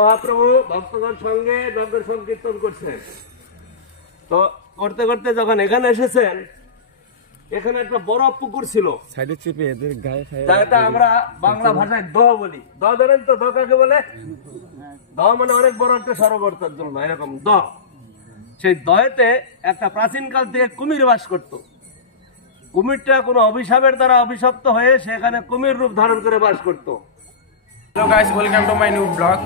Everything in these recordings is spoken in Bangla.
মহাপ্রভু ভক্তগণ সঙ্গে যজ্ঞের সংকীর্তন করছেন। তো করতে করতে যখন এখানে এসেছেন, এখানে একটা বড় পুকুর ছিল, যেটা আমরা বাংলা ভাষায় দহ বলি। দহ ধরেন তো, দহ কাকে বলে? দহ মানে অনেক বড় একটা সরোবর, তার জন্য এরকম দহ। সেই দহেতে একটা প্রাচীন কাল থেকে কুমির বাস করত। কুমিরটা কোনো অভিশাপের দ্বারা অভিশপ্ত হয়ে সেখানে কুমির রূপ ধারণ করে বাস করত। Hello guys, welcome to my new blog.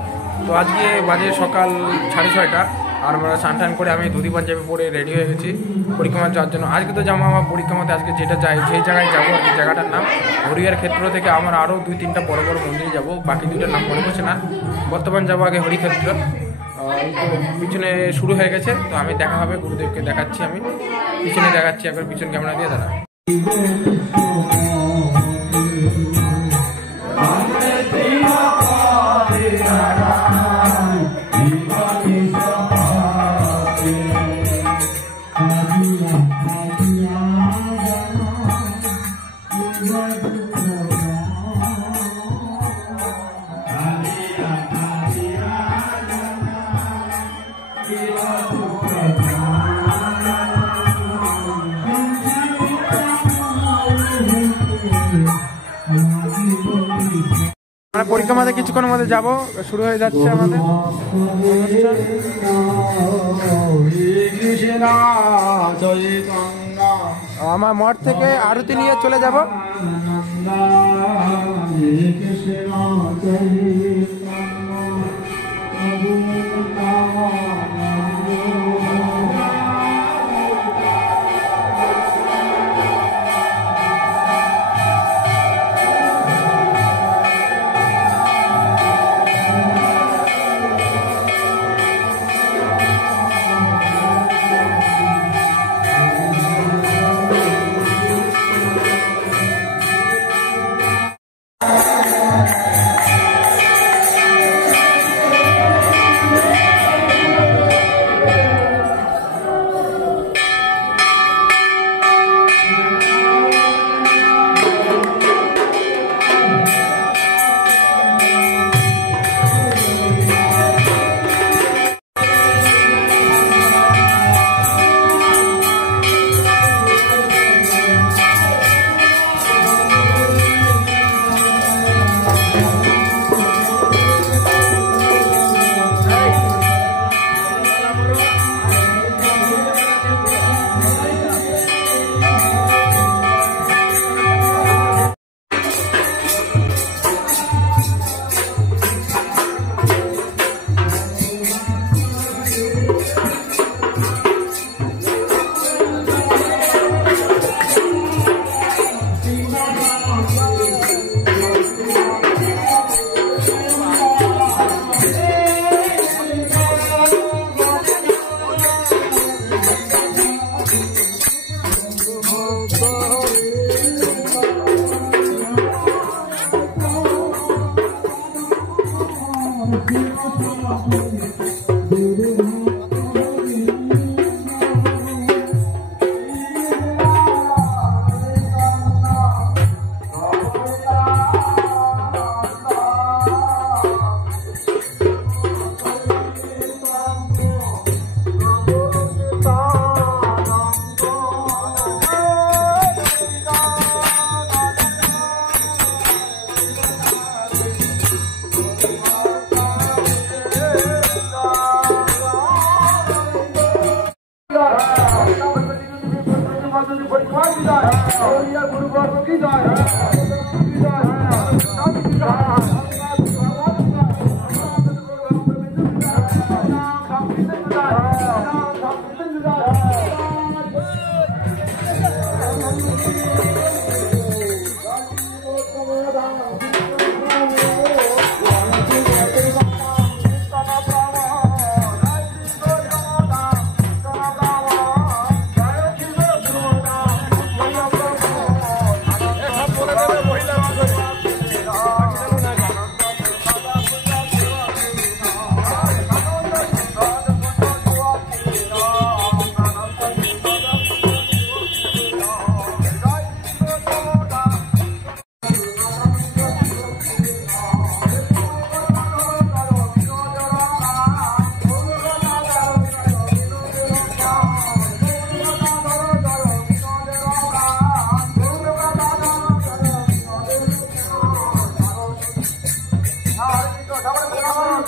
তো আজকে বাজে সকাল 6:30 আর আমরা স্নান করে আমি ধুতি পাঞ্জাবি পরে রেডি হয়ে গেছি পরিক্রমা যাওয়ার জন্য। আজকে তো যাবো আমার পরিক্রমাতে। আজকে যেটা যাই, যেই জায়গায় যাবো, এই জায়গাটার নাম হরিয়ার ক্ষেত্র। থেকে আমার আরও 2-3টা বড় বড় মন্দিরে যাবো, বাকি দুইটার নাম মনে পড়ছে না। বর্তমান যাবো আগে হরিক্ষেত্র। পিছনে শুরু হয়ে গেছে, তো আমি দেখা হবে গুরুদেবকে দেখাচ্ছি। আমি পিছনে দেখাচ্ছি, একবার পিছন ক্যামেরা দিয়ে দাঁড়া। পরিক্রমাতে কিছুক্ষণের মধ্যে যাবো, শুরু হয়ে যাচ্ছে আমাদের। আমার মঠ থেকে আরতি নিয়ে চলে যাব।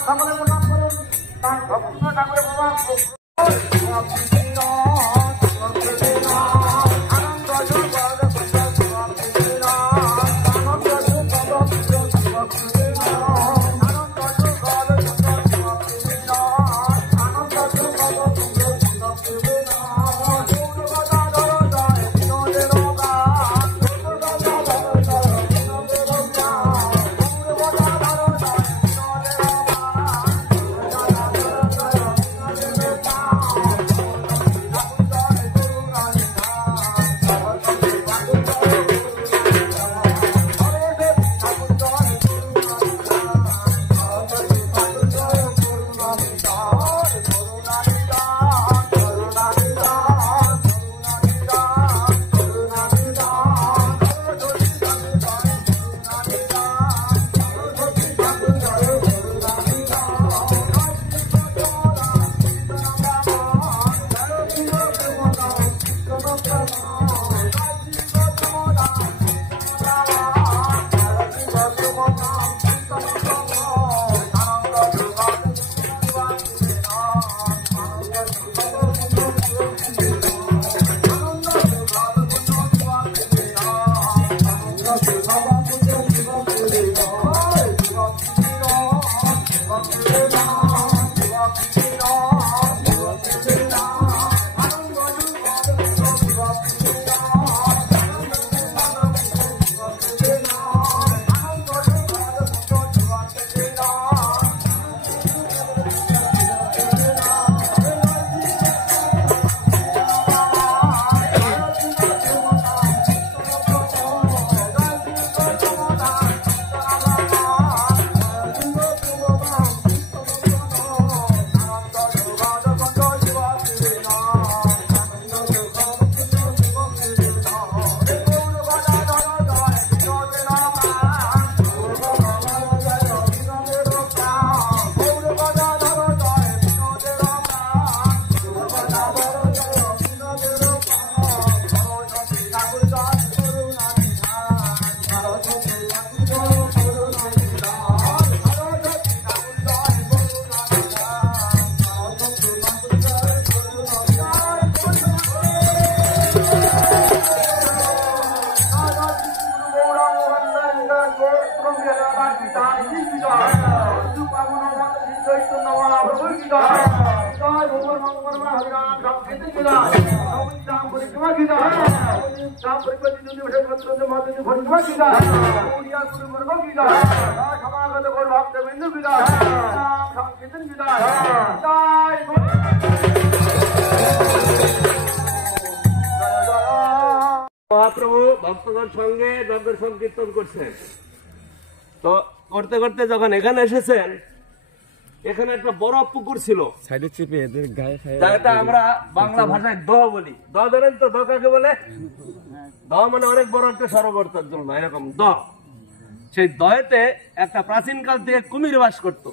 সকলে প্রণাম করুন তার ভক্ত ঠাকুরের বাবা মহাপ্রভু ভক্তগণ সঙ্গে নগর সংকীর্তন করছেন। তো করতে করতে যখন এখানে এসেছেন, এখানে একটা বড় পুকুর ছিল, যেটা আমরা বাংলা ভাষায় দহ বলি। দহ জানেন তো? দহ কাকে বলে? দহ মানে অনেক বড় একটা সরোবর, তার জন্য এরকম দহ। সেই দহেতে একটা প্রাচীন কাল থেকে কুমির বাস করত।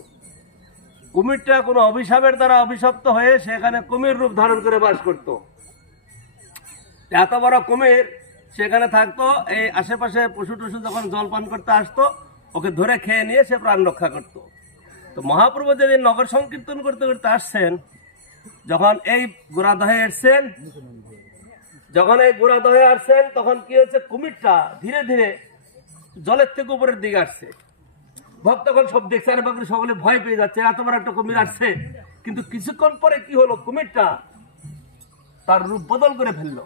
কুমিরটা কোনো অভিশাপের দ্বারা অভিশপ্ত হয়ে সেখানে কুমির রূপ ধারণ করে বাস করত। এত বড় কুমির সেখানে থাকতো। এই আশেপাশে পশু টশু যখন জল পান করতে আসতো, ওকে ধরে খেয়ে নিয়ে সে প্রাণ রক্ষা করত। তো মহাপ্রভু যেদিন নগর সংকীর্তন করতে করতে আসছেন, যখন এই গোড়াদহে আসছেন, তখন কি হচ্ছে, কুমিরটা ধীরে ধীরে জলের থেকে উপরের দিকে আসছে। ভক্তগণ সব দেখছে, আর বাকি সকলে ভয় পেয়ে যাচ্ছে, এত বড় একটা কুমির আসছে। কিন্তু কিছুক্ষণ পরে কি হলো, কুমিরটা তার রূপ বদল করে ফেললো,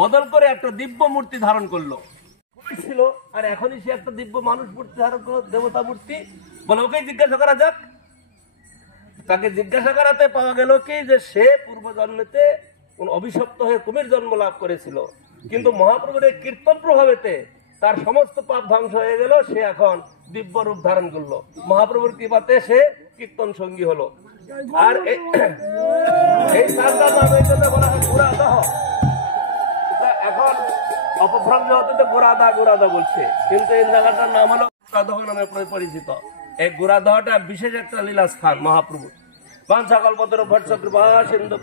বদল করে একটা দিব্য মূর্তি ধারণ করলো। কুমির ছিল আর এখনই সে একটা দিব্য মানুষ মূর্তি ধারণ করলো, দেবতা মূর্তি। বলে ওকে জিজ্ঞাসা করা যাক। তাকে জিজ্ঞাসা করাতে পাওয়া গেল কি, যে সে পূর্ব জন্মেতে কোন অভিশপ্ত হয়ে কুমির জন্ম লাভ করেছিল, কিন্তু মহাপ্রভুর এই কীর্তন প্রভাবেতে তার সমস্ত পাপ ধ্বংস হয়ে গেল। সে এখন দিব্য রূপ ধারণ করলো, মহাপ্রভুর কৃপাতে সে কীর্তন সঙ্গী হলো। আর এই সারদার নাম এই জন্য বলা হয় গোড়াদহ। এখন অপভ্রংশ হতে তো গোড়াদা বলছে, কিন্তু এই জায়গাটার নাম হলো গোড়াদহ নামে পরিচিত। এই গোড়াদহটা বিশেষ একটা লীলা স্থান মহাপ্রভু। পাঞ্চাকল্পতর ভট্ট কৃপা সিন্ধু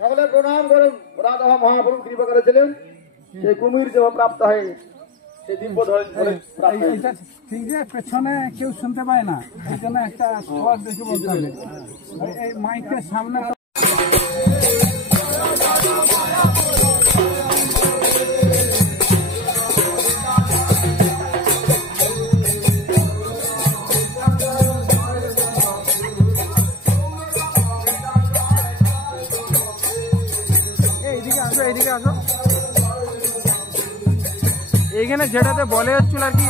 সকলে প্রণাম করুন। গোড়াদহ মহাপ্রভু কৃপা করেছিলেন, সেই কুমির দেহ প্রাপ্ত হয়ে এইটা ঠিক যে পেছনে কেউ শুনতে পায় না, এই জন্য একটা আওয়াজ দেখে বলতে হবে। এই মাইকের সামনে এইদিকে আসো। এইখানে যেটাতে বলে হচ্ছিল আর কি,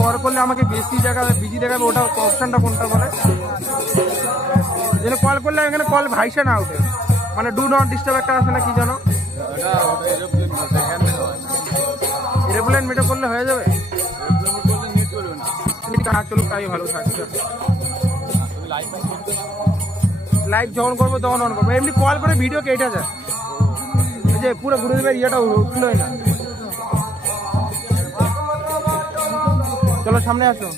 কল করলে আমাকে বেশি দেখাবে, বিজি দেখাবে, ওটা অপশনটা কোনটা বলে? যেন কল করলে এখানে কল ভাইসে না ওঠে, মানে ডু নট ডিস্টার্ব একটা আছে না কি জানো? এরোপ্লেন মিটে করলে হয়ে যাবে? চলুক, তাই ভালো থাকছে। লাইভ যখন করবো তখন অন করবো, এমনি কল করে ভিডিও কেটে যায়, যে পুরো ঘুরে দেবে ইয়েটা উঠলোই না। চলো সামনে আসো।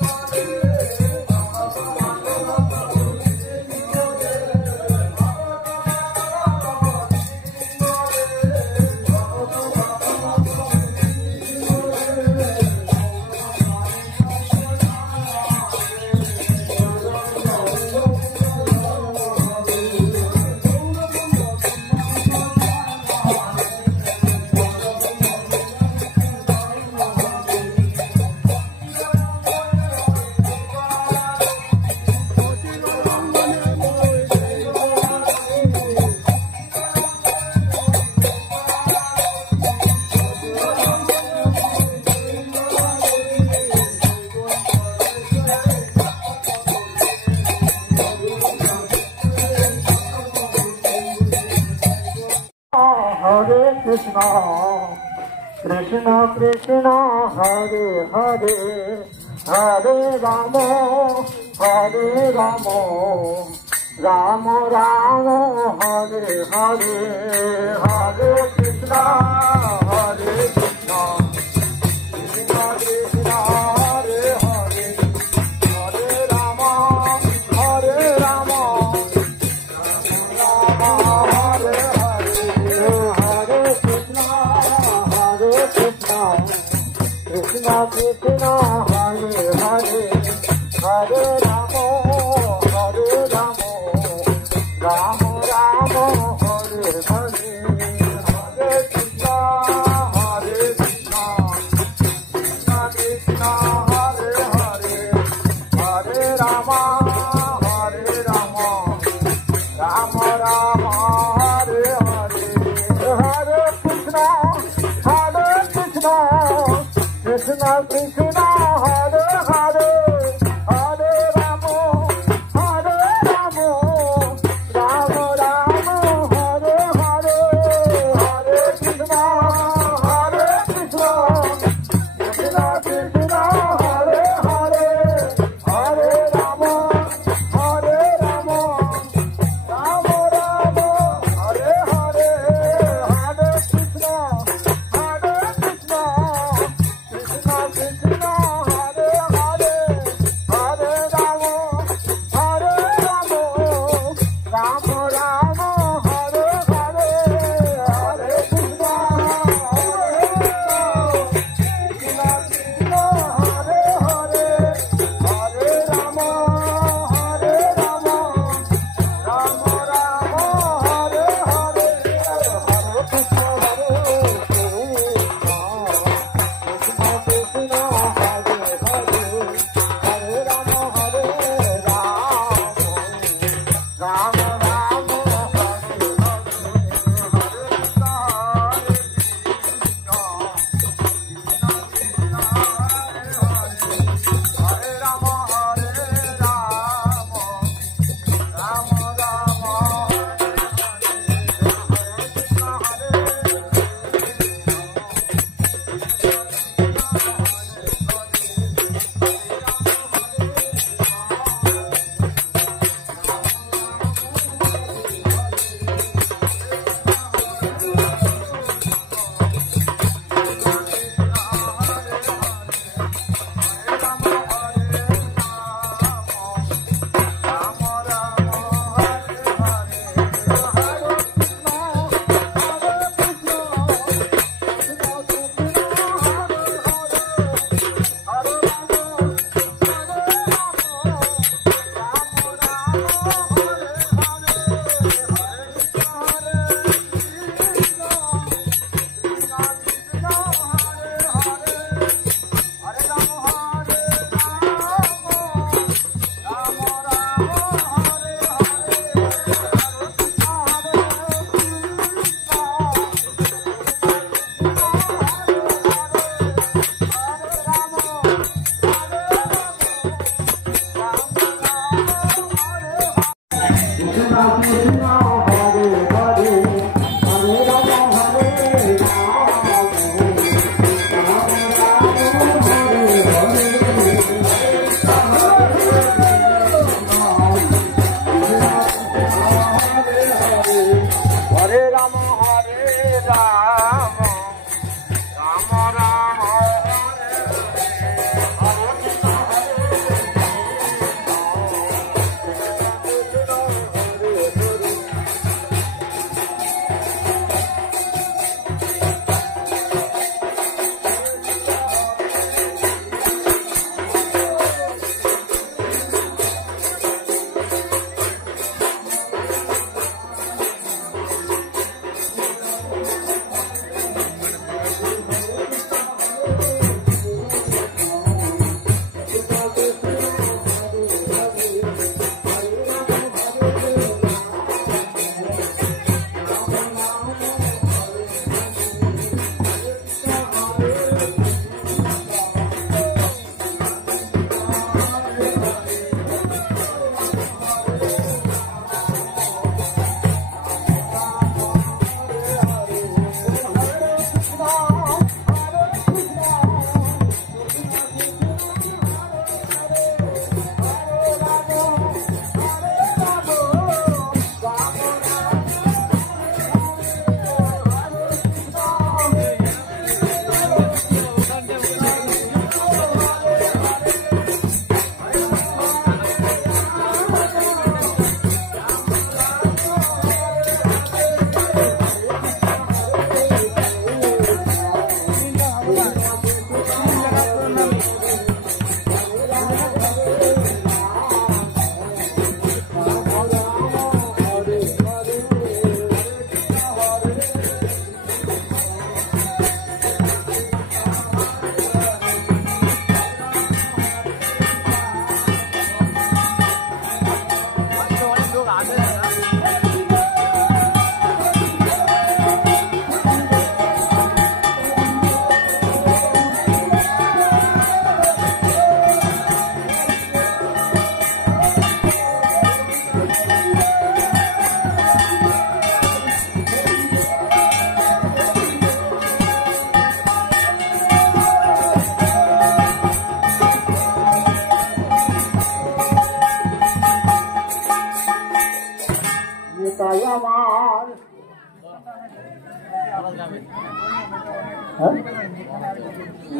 Hare Krishna, Krishna Krishna, Hare Hare, Hare Rama, Hare Rama, Rama Rama, Hare Hare, Hare Krishna, Hare Krishna, Krishna Krishna, Hare Hare, Hare Rama, Hare Rama, Hare Krishna Krishna Hare Hare, Hare Rama, Hare Rama, Rama Rama, Hare Hare, Hare Krishna, Hare Krishna, Krishna Krishna Hare Hare, Hare Rama, Hare Rama, Rama Rama, Hare Hare, Hare Krishna, Hare Krishna, Krishna Krishna Hare Hare, Hare Rama, Hare Rama, Rama Rama, Hare Hare, Hare Krishna, Hare Krishna, Krishna Krishna Hare Hare, Hare Rama, Hare Rama, Rama Rama, Hare Hare, Hare Krishna, Hare Krishna, Krishna Krishna Hare Hare, Hare Rama, Hare Rama, Rama Rama, Hare Hare, Hare Krishna, Hare Krishna, Krishna Krishna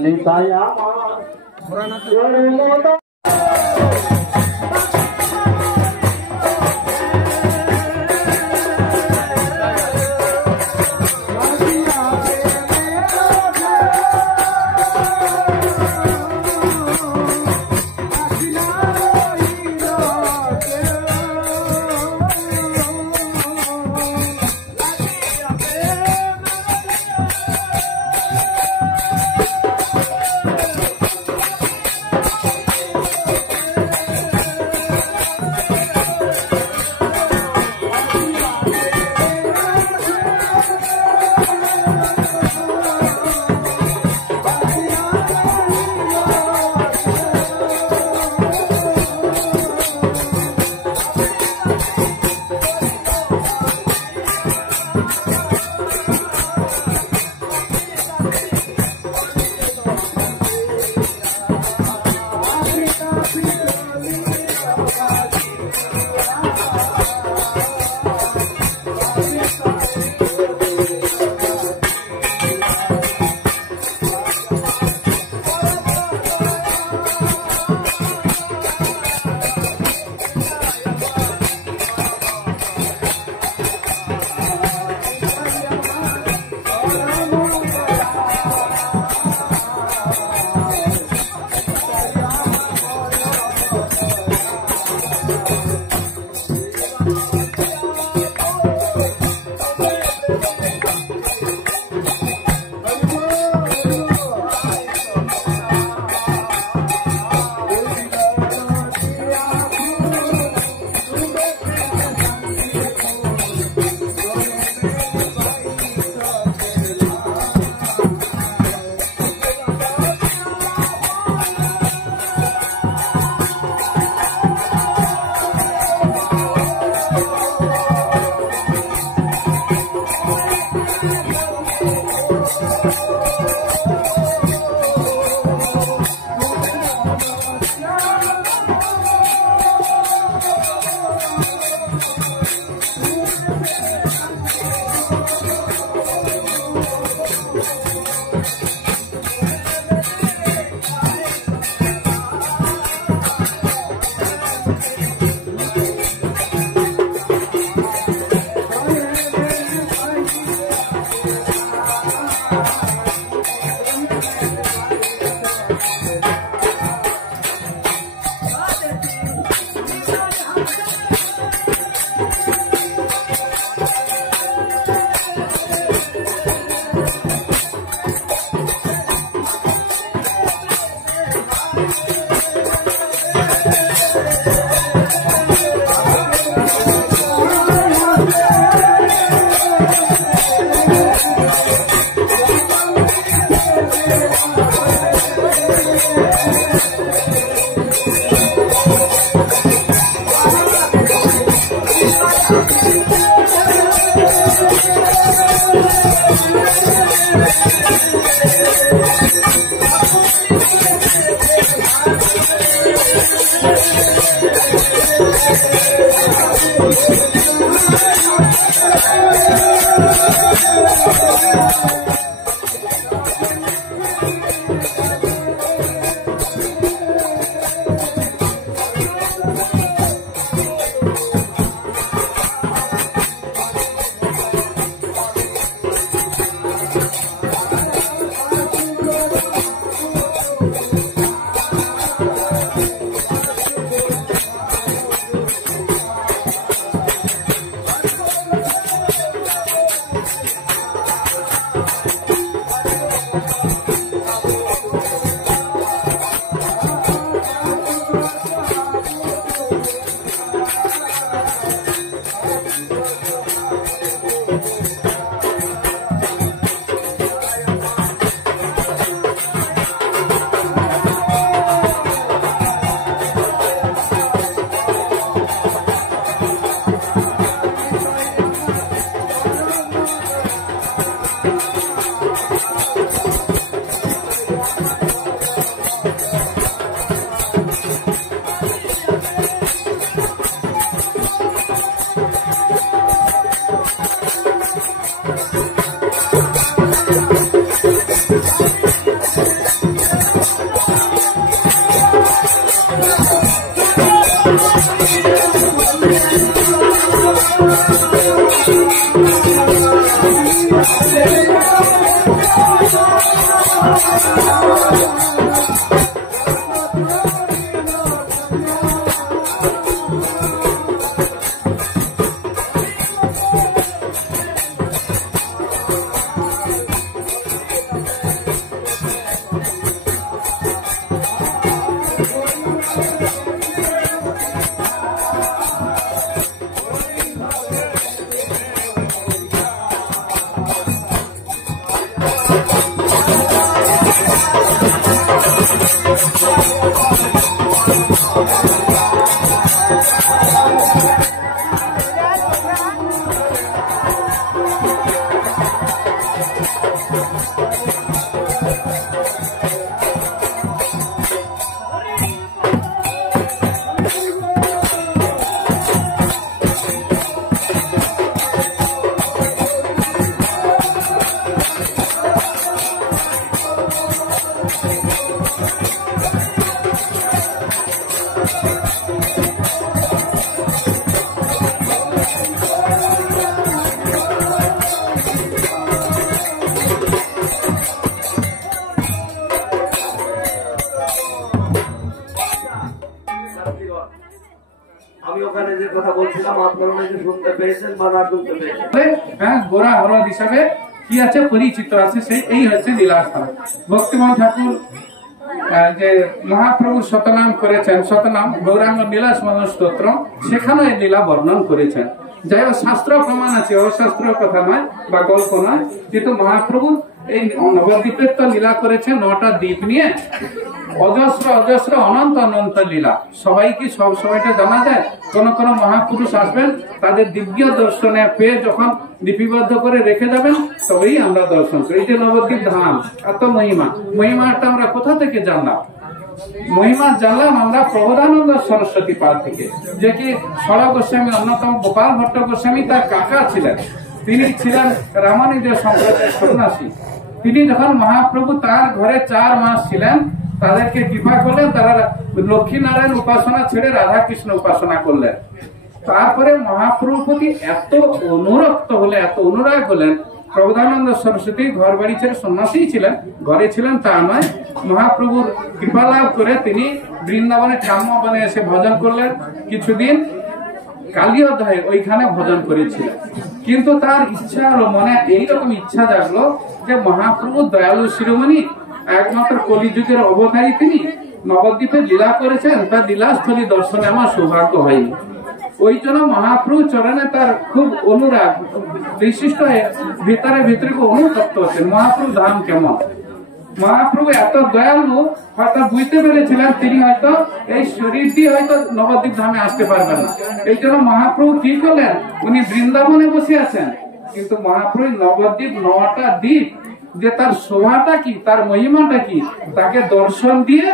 Nitai আমার আমি ওখানে যে কথা বলছিলাম আপনারা নাকি শুনতে পেয়েছেন বা না শুনতে পেয়েছেন। হ্যাঁ, গোরা হলদ হিসাবে কি আছে পরিচিত আছে, সেই এই হচ্ছে লীলাস্থান। ভক্তিমোহন ঠাকুর যে মহাপ্রভু শতনাম করেছেন, শতনাম গৌরাঙ্গ নীলাস্মরণ স্তোত্র, সেখানে এই লীলা বর্ণন করেছেন। যাই হোক শাস্ত্র প্রমাণ আছে, অশাস্ত্র কথা নয় বা গল্প নয়, কিন্তু মহাপ্রভু এই নবদ্বীপের তো লীলা করেছেন 9টা দ্বীপ নিয়ে, অজস্র অজস্র অনন্ত অনন্ত লীলা। সবাই কি সব সময়টা জানা যায়? কোন কোন মহাপুরুষ আসবেন, তাদের দিব্য দর্শনে পেয়ে যখন লিপিবদ্ধ করে রেখে যাবেন, তবেই আমরা দর্শন করি। এই যে নবদ্বীপ ধাম, এত মহিমা, মহিমাটা আমরা কোথা থেকে জানলাম? মহিমা জানলাম আমরা প্রবোধানন্দ সরস্বতী পাঠ থেকে, যে কি সড়ক গোস্বামী অন্যতম গোপাল ভট্ট গোস্বামী তার কাকা ছিলেন। তিনি ছিলেন রামানুজ সম্প্রদায়ের সন্ন্যাসী। তিনি যখন মহাপ্রভু তার ঘরে 4 মাস ছিলেন, তাদেরকে কৃপা করলেন, তারা লক্ষ্মীনারায়ণ উপাসনা ছেড়ে রাধা কৃষ্ণ উপাসনা করলেন। তারপরে মহাপ্রভুর প্রতি এত অনুরক্ত হলে, এত অনুরাগ হলেন, প্রবোধানন্দ সরস্বতী ঘর বাড়ি ছেড়ে সন্ন্যাসী ছিলেন, ঘরে ছিলেন তা নয়, মহাপ্রভুর কৃপা লাভ করে তিনি বৃন্দাবনে কাম্যবনে এসে ভজন করলেন। কিছুদিন কালিয়াদহে ওইখানে ভজন করেছিলেন। কিন্তু তার ইচ্ছা হলো, মনে এইরকম ইচ্ছা জাগলো যে মহাপ্রভু দয়ালু শিরোমণি, একমাত্র কলিযুগের অবতারী, তিনি নবদ্বীপে লীলা করেছেন, তার লীলাস্থলী দর্শনে আমার সৌভাগ্য হয়নি। ওই জন্য মহাপ্রভু চরণে তার খুব অনুরাগ, বিশিষ্ট ভিতরে ভিতরে অনুতপ্ত হচ্ছেন মহাপ্রভু ধাম কেমন। মহাপ্রভু এত দয়ালু, হয়তো বুঝতে পেরেছিলেন তিনি হয়তো এই শরীর দিয়ে হয়তো নবদ্বীপ ধামে আসতে পারবেন না। এই জন্য মহাপ্রভু কি করলেন, উনি বৃন্দাবনে বসে আছেন, কিন্তু মহাপ্রভু নবদ্বীপ 9টা দ্বীপ যে তার শোভাটা কি, তার মহিমাটা কি, তাকে দর্শন দিয়ে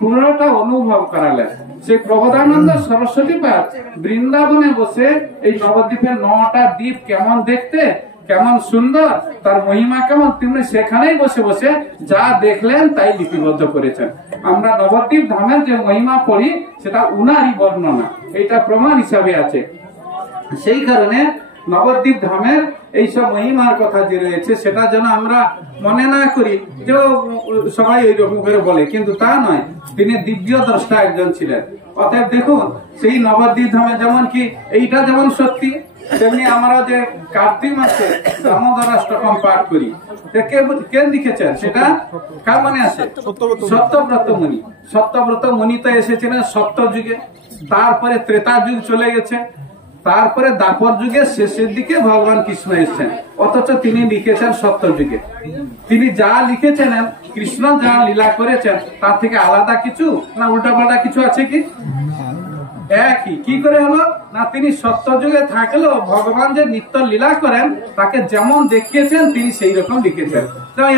পুরোটা অনুভব করালেন। সেই প্রবোধানন্দ সরস্বতী পাঠ বৃন্দাবনে বসে এই নবদ্বীপের 9টা দ্বীপ কেমন দেখতে, কেমন সুন্দর, তার মহিমা কেমন, তিনি সেখানেই বসে বসে যা দেখলেন তাই লিপিবদ্ধ করেছেন। আমরা নবদ্বীপ ধামের যে মহিমা পড়ি, সেটা উনারই বর্ণনা, এটা প্রমাণ হিসাবে আছে। সেই কারণে নবদ্বীপ ধামের এইসব মহিমার কথা যে রয়েছে, সেটা যেন আমরা মনে না করি যে সবাই এইরকম করে বলে, কিন্তু তা নয়, তিনি দিব্য দ্রষ্টা একজন ছিলেন। অতএব দেখুন, সেই নবদ্বীপ ধামে যেমন কি এইটা যেমন সত্যি, তেমনি আমরা যে কার্তিক মাসে দামোদরাষ্টকম পাঠ করি, কে লিখেছেন সেটা কার মনে আছে? সত্যব্রত মুনি। সত্যব্রত মুনি তো এসেছিলেন সত্য যুগে, তারপরে ত্রেতা যুগ চলে গেছে, তারপরে দ্বাপর যুগের শেষের দিকে ভগবান কৃষ্ণ এসেছেন, অথচ তিনি লিখেছেন সত্য যুগে। তিনি যা লিখেছেন, কৃষ্ণ যা লীলা করেছেন, তার থেকে আলাদা কিছু না উল্টাপাল্টা কিছু আছে কি? একই। কি করে হলো না, তিনি সত্য যুগে থাকলেও ভগবান যে নিত্য লীলা করেন, তাকে যেমন দেখিয়েছেন তিনি সেই রকম লিখেছেন।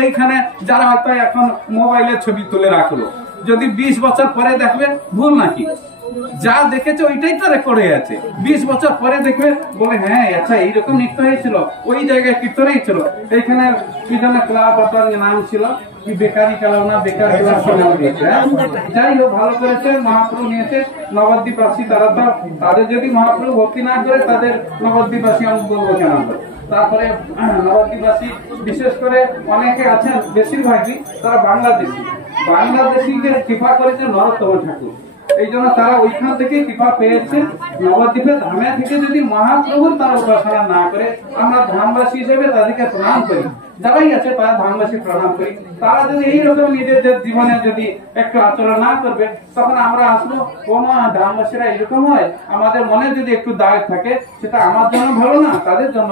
এইখানে যারা হয়তো এখন মোবাইলে ছবি তুলে রাখলো, যদি 20 বছর পরে দেখবে, ভুল নাকি? যা দেখেছে ওইটাই তো রেকর্ড হয়ে আছে। 20 বছর পরে দেখবে, বলে হ্যাঁ আচ্ছা এইরকম নৃত্য হয়েছিল, ওই জায়গায় কীর্তন হয়েছিল, এইখানে কি যেন ক্লাব নাম ছিল, কি বেকারি চালাও না, বেকার খেলার সময় দিয়েছে। যাই হোক, ভালো করেছে, মহাপ্রভু নিয়েছে। নবদ্বীপবাসী তারা তো, তাদের যদি মহাপ্রভু ভক্তি না করে তাদের নবদ্বীপবাসী আমি বলবো কেন। তারপরে নবদ্বীপবাসী বিশেষ করে অনেকে আছেন, বেশিরভাগই তারা বাংলাদেশিকে কৃপা করেছে নরোত্তম ঠাকুর। এই জন্য তারা ওইখান থেকে কৃপা পেয়েছে। নবদ্বীপের ধামে থেকে যদি মহাপ্রভুর তারা উপাসনা না করে, আমরা ধামবাসী হিসেবে তাদেরকে প্রণাম করি, যারাই আছে তারা ধামবাসী প্রণাম করি। তারা যদি এইরকম নিজেদের জীবনে যদি একটু আচরণ না করবে, তখন আমরা আসবো কোন ধামবাসীরা এরকম হয়, আমাদের মনে যদি একটু দাগ থাকে, সেটা আমার জন্য ভালো না, তাদের জন্য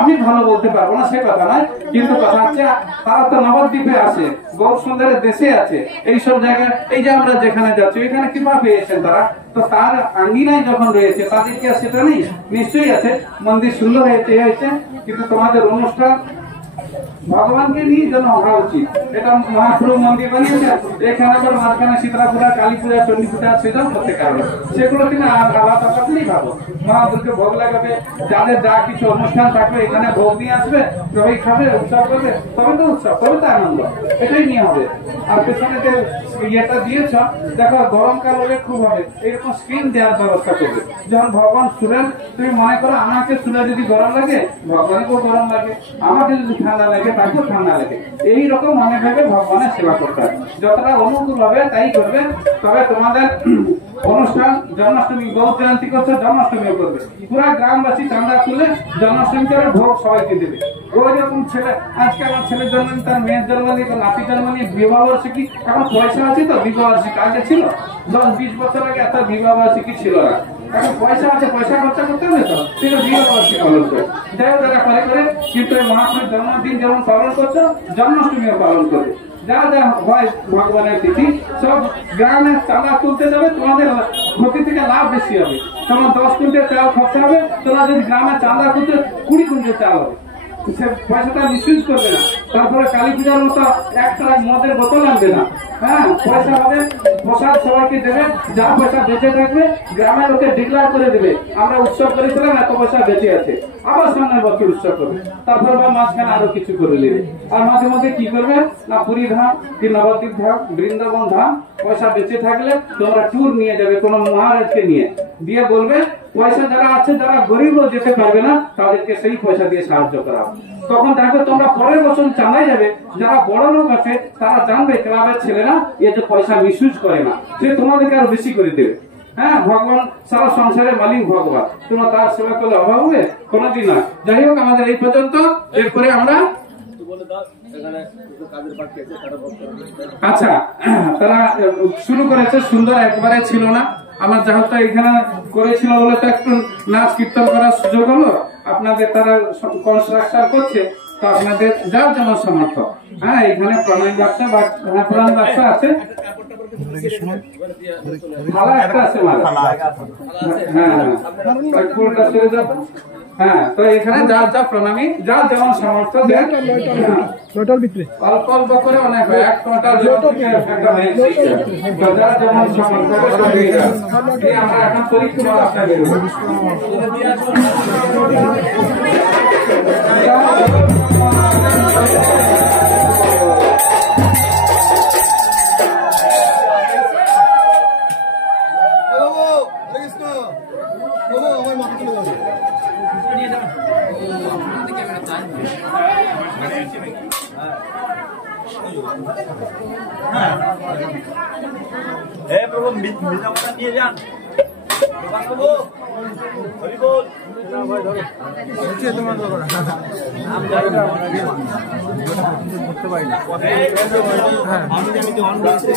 আমি ভালো বলতে পারবো না, সে কথা নয়। কিন্তু কথা হচ্ছে তারা তো নবদ্বীপে আছে, গৌর সুন্দরের দেশে আছে, এইসব জায়গায়, এই যে আমরা যেখানে যাচ্ছি ওইখানে কৃপা পেয়েছেন তারা, তো তার আঙ্গিনায় যখন রয়েছে তাদের কি আর সেটা নেই? নিশ্চয়ই আছে। মন্দির সুন্দর হয়েছে, কিন্তু তোমাদের অনুষ্ঠান ভগবানকে নিয়ে যেন হওয়া উচিত। এটা মহাপ্রভু মন্দির বানিয়েছে, এখানে আবার মাঝখানে শীতলা পূজা, কালী পূজা, চণ্ডী পূজা সেটাও করতে পারবে। সেগুলো কিনা আলাদা করলেই ভাবো, মহাপ্রভুকে ভোগ লাগাবে, যাদের যা কিছু অনুষ্ঠান থাকবে এখানে ভোগ নিয়ে আসবে, সবাই খাবে, উৎসব করবে, তবে তো উৎসব, তবে তো আনন্দ, এটাই নিয়ে হবে। আর পেছনে যে ইয়েটা দিয়েছ, দেখো গরমকাল হলে খুব হবে, এরকম স্ক্রিন দেওয়ার ব্যবস্থা করবে। যখন ভগবান শুনেন, তুমি মনে করো আমাকে শুনে যদি গরম লাগে, ভগবানকেও গরম লাগে, আমাকে যদি ঠান্ডা লাগে তাকেও ঠান্ডা লাগে। এইরকম মনে ভেবে ভগবানের সেবা করতে হবে, যতটা অনুকূল হবে তাই করবে। তবে তোমাদের অনুষ্ঠান জন্মাষ্টমী, গৌর জয়ন্তী করছে, জন্মাষ্টমীও করবে, পুরা গ্রামবাসী চাঁদা তুলে জন্মাষ্টমী করে ভোগ সবাইকে দেবে। ওই রকম ছেলে, আজকে আমার ছেলের জন্ম, তার মেয়ের জন্ম নিয়ে, নাতি জন্ম নিয়ে, বিবাহ বার্ষিকী, এখন পয়সা আছে তো বিবাহ বার্ষিকী, আগে ছিল 10-20 বছর আগে এত বিবাহ বার্ষিকী ছিল না, এখন পয়সা আছে, পয়সা খরচা করতে হবে তো, সেটা বিবাহ বার্ষিকী পালন করে। যাই হোক, তারা করে কিন্তু মহাপ্রভুর জন্মদিন যেমন পালন করছো, জন্মাষ্টমীও পালন করবে। যা যা হয় ভগবানের তিথি, সব গ্রামে চাঁদা তুলতে যাবে, তোমাদের ক্ষতি থেকে লাভ বেশি হবে। তোমার 10 কুইন্টাল চাল খরচা হবে, তোমরা যদি গ্রামে চাঁদা তুলতে 20 কুইন্টাল চাল হবে, সে পয়সাটা মিসইউজ করবে না। তারপরে কালী পূজার মতো একটা মদের বোতল আনবে না, হ্যাঁ, পয়সা হবে, প্রসাদ সবাইকে দেবে, যা পয়সা বেঁচে থাকবে গ্রামের লোকে ডিক্লার করে দেবে, আমরা উৎসব করেছিলাম, এত পয়সা বেঁচে আছে, আবার সামনের বছর উৎসব করবে। তারপর বা মাঝখানে আরো কিছু করে দেবে। আর মাঝে মধ্যে কি করবে না, পুরী ধাম কি নবদ্বীপ ধাম, বৃন্দাবন ধাম, পয়সা বেঁচে থাকলে তোমরা ট্যুর নিয়ে যাবে কোনো মহারাজকে নিয়ে, দিয়ে বলবে পয়সা যারা আছে, যারা গরিবও যেতে পারবে না, তাদেরকে সেই পয়সা দিয়ে সাহায্য করা। তখন দেখো তোমরা পরের বছর চাঁদাই যাবে, যারা বড় লোক আছে তারা জানবে ক্লাবের ছেলেরা এ যে পয়সা মিসইউজ করে না, সে তোমাদেরকে আরো বেশি করে দেবে। হ্যাঁ, ভগবান সারা সংসারের মালিক ভগবান, তোমরা তার সেবা করলে অভাব হবে কোনোদিন না। যাই হোক, আমাদের এই পর্যন্ত, এরপরে আমরা আচ্ছা, তারা শুরু করেছে, সুন্দর একবারে ছিল না, আমার যাহোকটা এখানে করেছিল বলে তো একটু নাচ কীর্তন করার সুযোগ হলো আপনাদের। তারা কনস্ট্রাকশন করছে, তো আপনাদের যার যেমন সামর্থ্য। হ্যাঁ, এখানে প্রণয় বাক্সা বা প্রণয় বাক্সা আছে, থালা একটা আছে, হ্যাঁ, তো এখানে যার যা প্রণামী, যার যেমন সামর্থ্য, অল্প অল্প করে অনেক হয়, 1 কুইন্টাল যার যেমন সামর্থ্য। আমরা এখন পরীক্ষা আপনাকে প্রভু মির্জাটা নিয়ে যান, প্রভু হরি বল। করতে পারি না, আমি যেমন অন করতে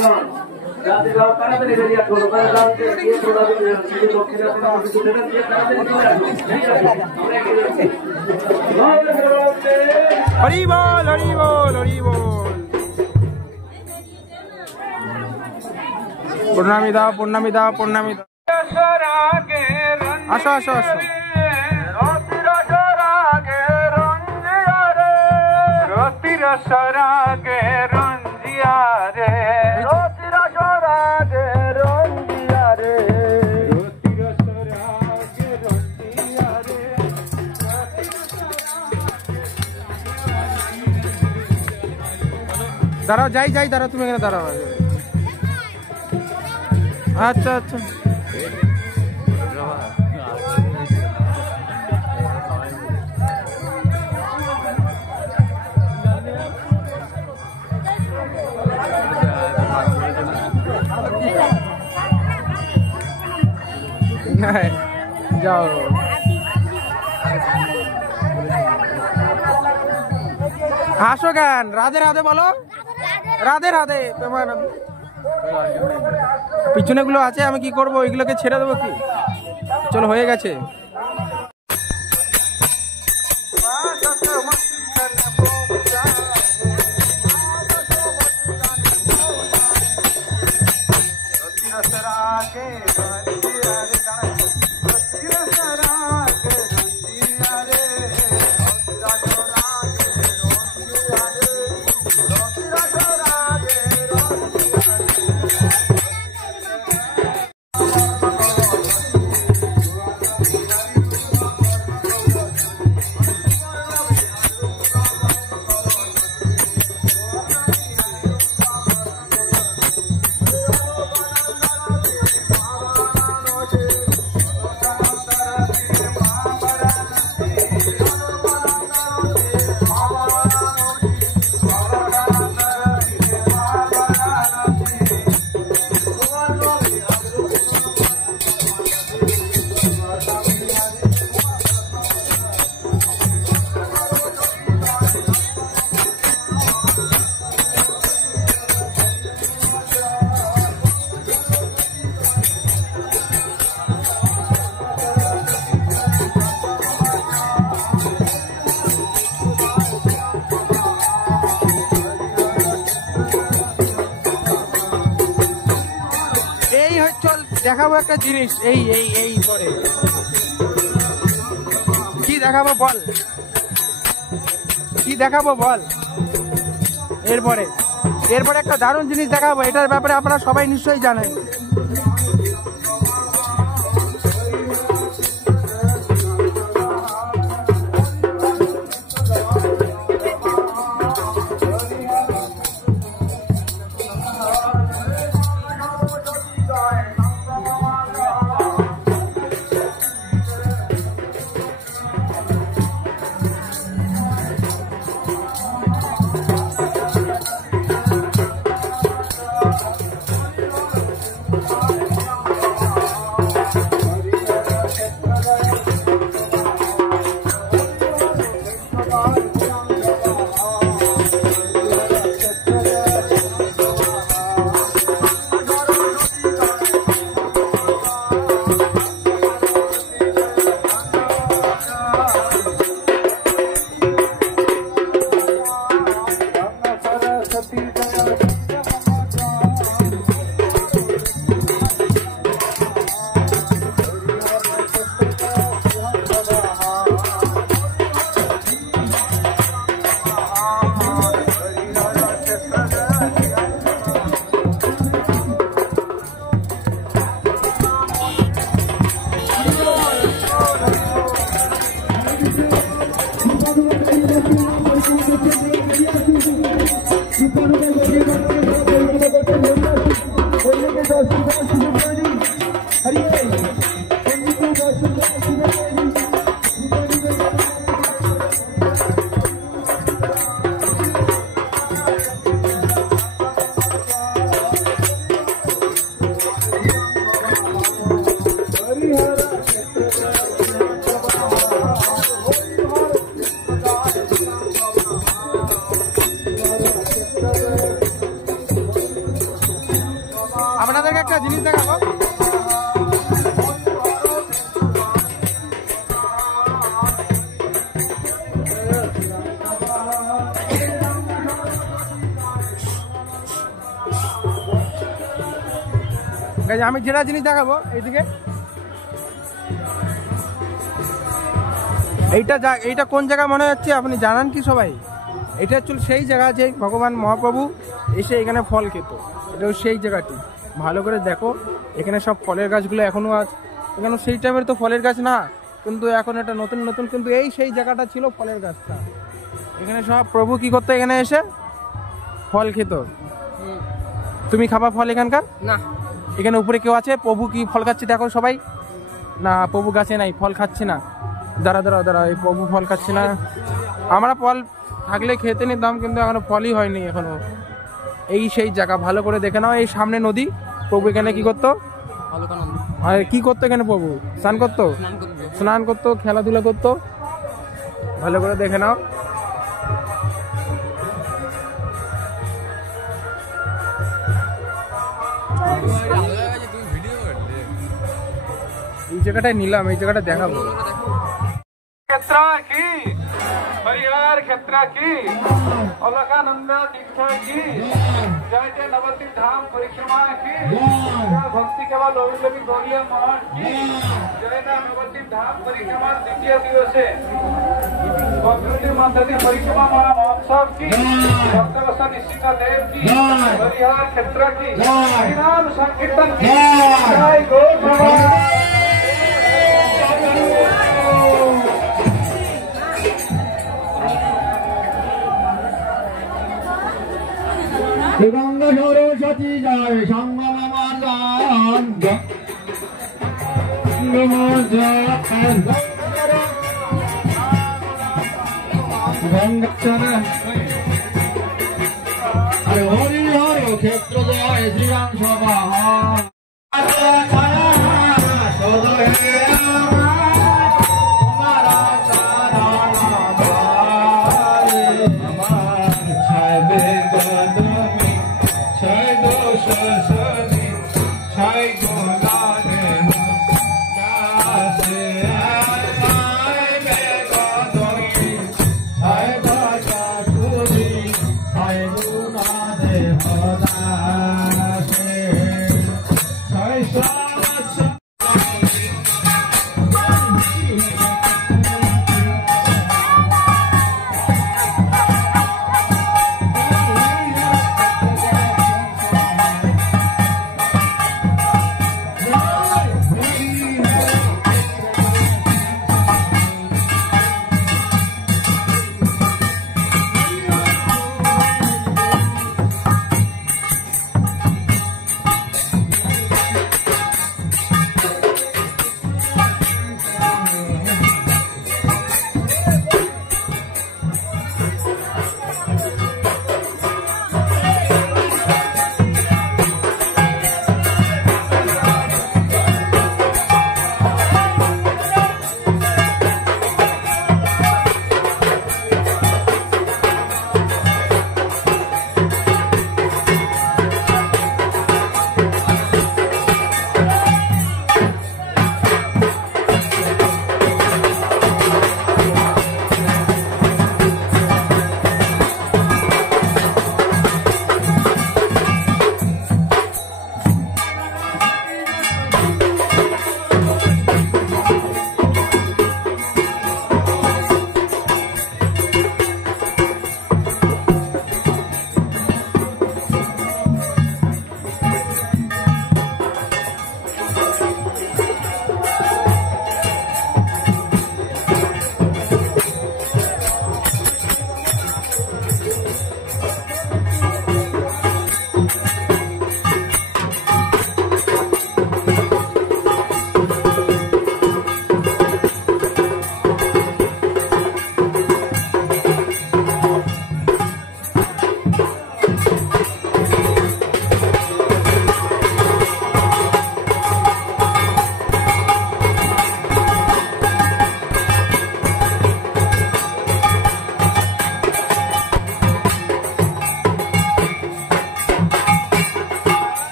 হরি বল, হরি বল, হরি বল। প্রণামী দাও, প্রণামী দাও, প্রণামী দাও। আসো আসো আসো। দাঁড়াও, যাই দাঁড়াও, তুমি এখানে দাঁড়াও। আচ্ছা আচ্ছা, যাও। হাসো কেন? রাধে রাধে বলো, রাধে রাধে। পিছনে গুলো আছে, আমি কি করবো? ওইগুলোকে ছেড়ে দেবো কি? চলো, হয়ে গেছে। দেখাবো একটা জিনিস, এই পরে কি দেখাবো বল, কি দেখাবো বল? এরপরে একটা দারুণ জিনিস দেখাবো, এটার ব্যাপারে আপনারা সবাই নিশ্চয়ই জানেন। আপনাদেরকে একটা জিনিস দেখাবো, আমি যেটা জিনিস দেখাবো এইদিকে, এইটা কোন জায়গা মনে হচ্ছে আপনি জানান কি সবাই? এটা হচ্ছে সেই জায়গা যে ভগবান মহাপ্রভু এসে এখানে ফল খেত, এটাও সেই জায়গাটি। ভালো করে দেখো, এখানে সব ফলের গাছগুলো এখনো আছে, এখানে সেই টাইমের তো ফলের গাছ না, কিন্তু এখন এটা নতুন নতুন, কিন্তু এই সেই জায়গাটা ছিল ফলের গাছটা। এখানে সব প্রভু কি করতো, এখানে এসে ফল খেত? তুমি খাবা ফল এখানকার? না। এখানে উপরে কেউ আছে? প্রভু কি ফল খাচ্ছে দেখো সবাই। না প্রভু গাছে নাই, ফল খাচ্ছে না। দাঁড়া এই প্রভু ফল খাচ্ছে না। আমরা ফল থাকলে খেতে নিতাম, কিন্তু এখনো ফলই হয়নি এখনো। এই সেই জায়গা, ভালো করে দেখে নাও। এই সামনে নদী। প্রভু এখানে কি করতো? আর কি করতো এখানে প্রভু? স্নান করতো, খেলাধুলা করতো। ভালো করে দেখে নাও। এই জায়গাটায় নিলাম, এই জায়গাটা দেখাবো। क्षेत्र की हरिहर क्षेत्र की अलकानंद तीर्थ की जय जय नवद्वीप धाम परिक्रमा की जय भक्ति केवल लौलवी गौरीय मठ की जय जय नवद्वीप धाम परिक्रमा द्वितीय दिवसे प्रकृति मंदिर परिक्रमा महोत्सव की भक्तवत्सल निश्चिका देव की हरिहर क्षेत्र की नाम संकीर्तन की जय गौ গঙ্গা সরস্বতী জয় সঙ্গম মার্জন হরি হর ক্ষেত্র জয় শ্রীরাম সভা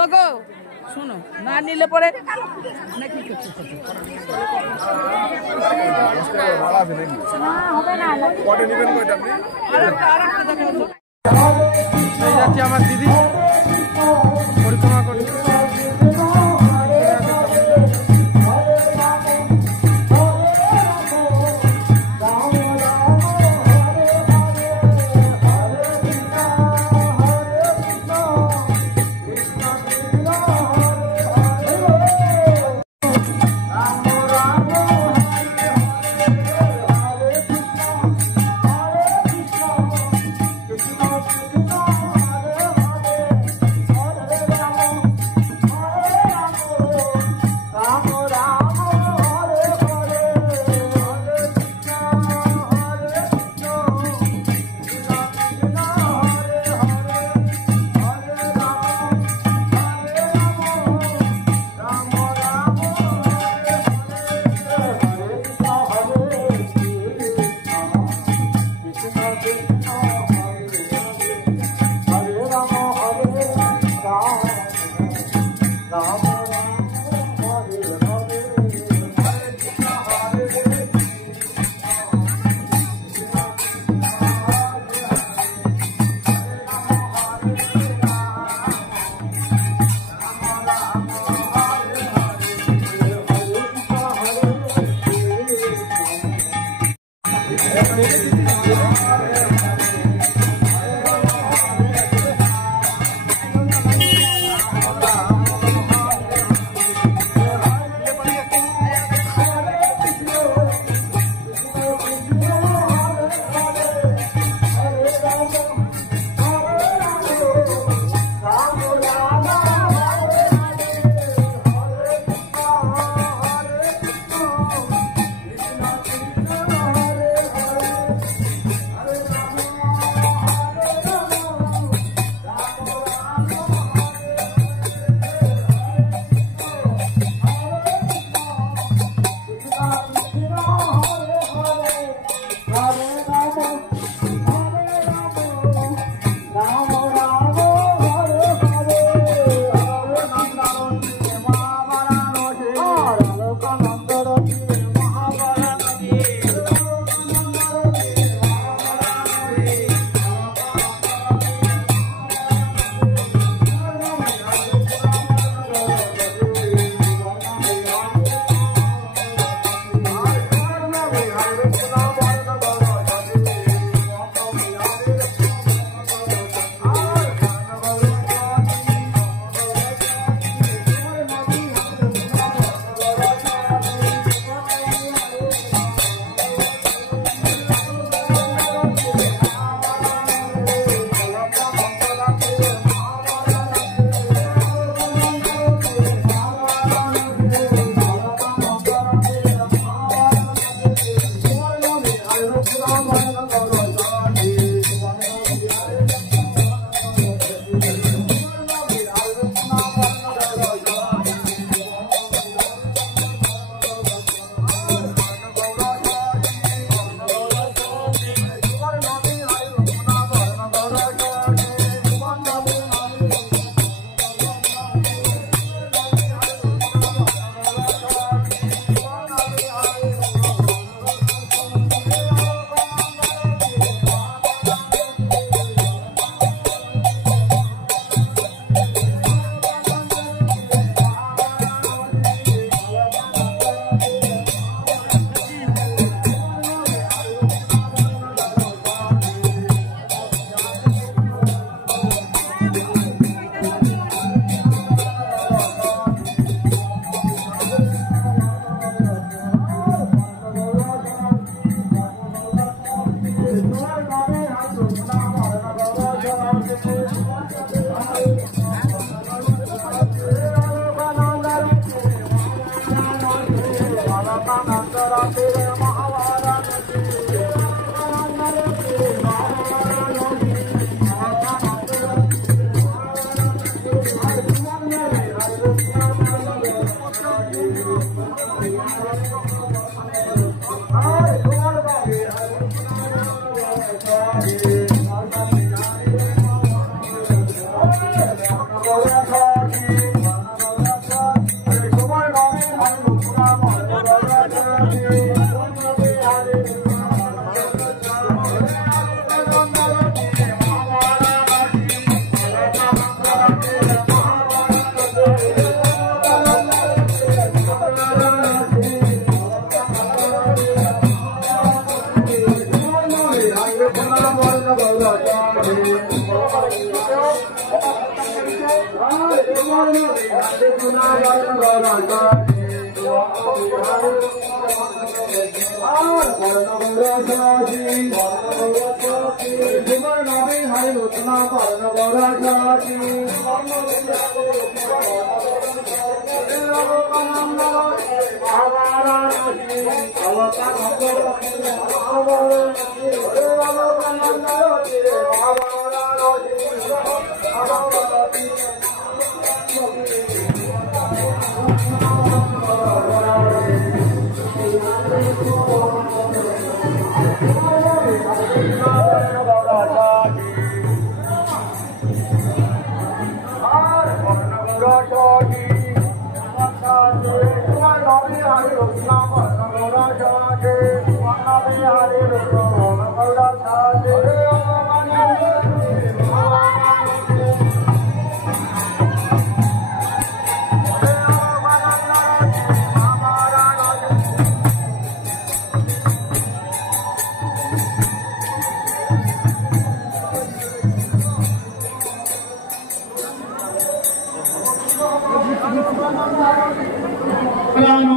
ওগো শোনো না নিলে পরে যাচ্ছি আমার দিদি পরিক্রমা করতে।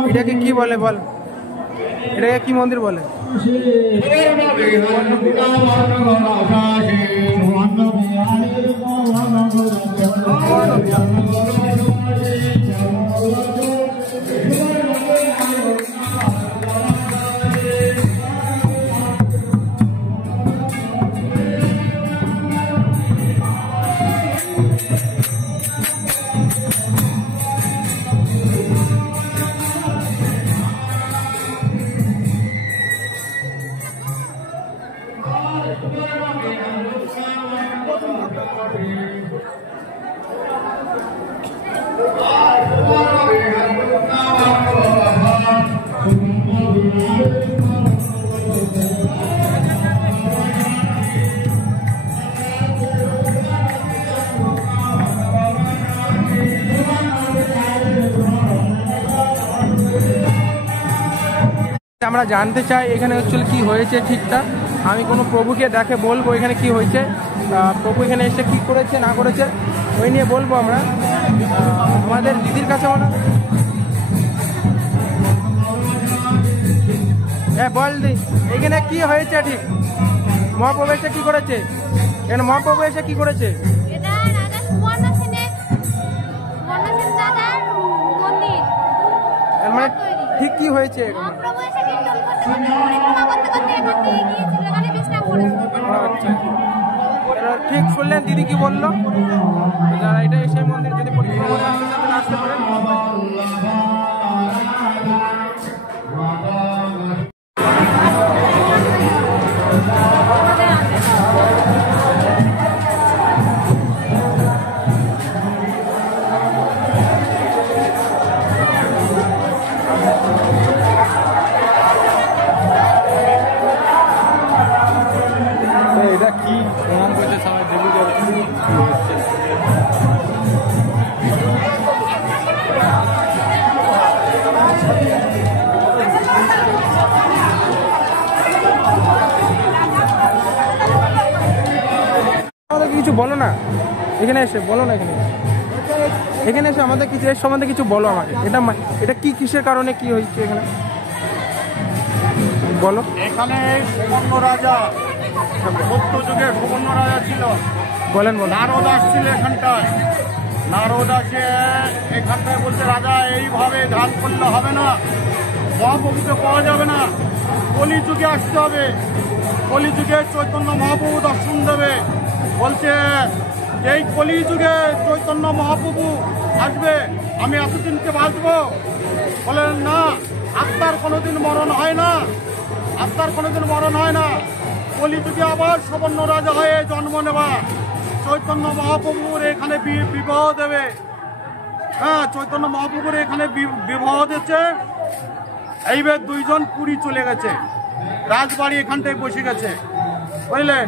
এটাকে কি বলে বল, এটাকে কি মন্দির বলে? আমরা জানতে চাই এখানে অ্যাকচুয়ালি কি হয়েছে ঠিকঠাক। আমি কোনো প্রভুকে দেখে বলবো এখানে কি হয়েছে, প্রভু এখানে এসে কি করেছে না করেছে ওই নিয়ে বলবো আমরা আমাদের দিদির কাছে। হ্যাঁ বল দি, এখানে কি হয়েছে ঠিক? মহাপ্রভু এসে কি করেছে? এখানে মহাপ্রভু এসে কি করেছে? মানে ঠিক কি হয়েছে? ঠিক শুনলেন দিদি কি বললো? যারা এটা এসে মন্দির যদি পরিক্রমা করে আসতে চান তাহলে আসতে পারেন। এটা কি প্রণাম করতে সবাই দেবী কিছু বলো না, এখানে এসে বলো না, এখানে এসে আমাদের কিছু এর সম্বন্ধে কিছু বলো আমাকে। এটা কি কিসের কারণে কি হয়েছে এখানে বলো। এখানে সুবর্ণ রাজা সত্য যুগে সুবর্ণ রাজা ছিল। বলেন নারদ আসছিল এখানটায়, নারদ আসে এখানটায় বলছে রাজা এইভাবে ধ্যান করলে হবে না, মহাপ্রভুকে পাওয়া যাবে না, কলিযুগে আসতে হবে, কলিযুগে চৈতন্য মহাপ্রভু দর্শন দেবে। বলছে এই কলিযুগে চৈতন্য মহাপ্রভু আসবে, আমি এতদিনকে বাঁচবো? বলেন না, আত্মার কোনোদিন মরণ হয় না, আত্মার কোনোদিন মরণ হয় না, কলিযুগে আবার সুবর্ণ রাজা হয়ে জন্ম নেবা, চৈতন্য মহাপ্রভুর এখানে বিবাহ দেবে। হ্যাঁ, চৈতন্য মহাপ্রভুর এখানে বিবাহ দিচ্ছে। এইবার দুইজন পুরী চলে গেছে, রাজবাড়ি এখানটায় বসে গেছে, বুঝলেন?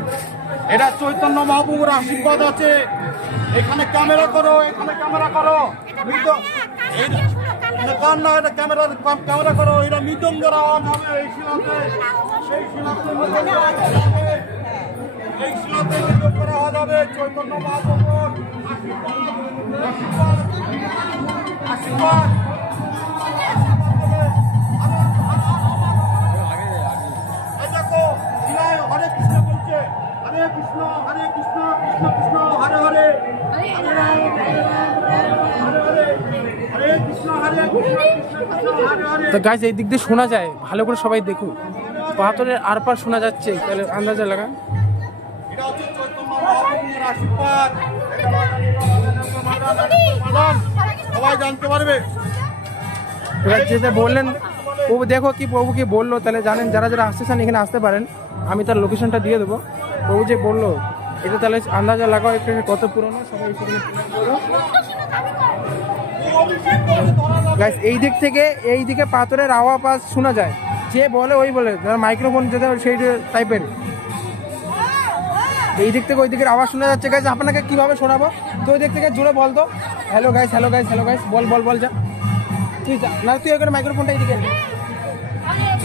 এটা চৈতন্য মহাপ্রভুর আশীর্বাদ আছে। এখানে ক্যামেরা করো, এখানে ক্যামেরা করো, গান না, এটা ক্যামেরা করো। এটা মৃদঙ্গের আওয়াজ হবে এই শিলাতে, সেই শিলাতে মৃদঙ্গের আওয়াজ হবে, এই শিলাতে মৃদঙ্গের আওয়াজ হবে। চৈতন্য মহাপ্রভুর আশীর্বাদ, আশীর্বাদ, হরে কৃষ্ণ বলছে, হরে কৃষ্ণ কৃষ্ণ কৃষ্ণ হরে হরে, হরে রাম হরে রাম হরে হরে, হরে কৃষ্ণ কৃষ্ণ কৃষ্ণ হরে হরে। তো গাইস এই দিক দিয়ে শোনা যায়, ভালো করে সবাই দেখুন, পাথরের আরপার শোনা যাচ্ছে, তাহলে আন্দাজে লাগান। এটা হচ্ছে চৈতন্য মহাপ্রভুর আশীর্বাদ, সবাই জানতে পারবে। এবার যেটা বললেন প্রভু, দেখো কি প্রভু কি বললো, তাহলে জানেন যারা যারা আসতে চান এখানে আসতে পারেন। আমি তার লোকেশনটা দিয়ে দেবো। প্রভু যে বললো এটা তাহলে আন্দাজা লাগাও একটু কত পুরনো, সবাই গাইস এই দিক থেকে এই দিকে পাথরের আওয়াজ শোনা যায়, যে বলে ওই বলে, যারা মাইক্রোফোন যেটা সেই টাইপের, এই দিক থেকে ওই দিকের আওয়াজ শোনা যাচ্ছে। গাইস আপনাকে কিভাবে শোনাবো, তো ওই দিক থেকে জুড়ে বলতো hello guys, hello guys, hello guys, বল বল বল, যা তুই যা না, তুই ওখানে মাইক্রোফোনটা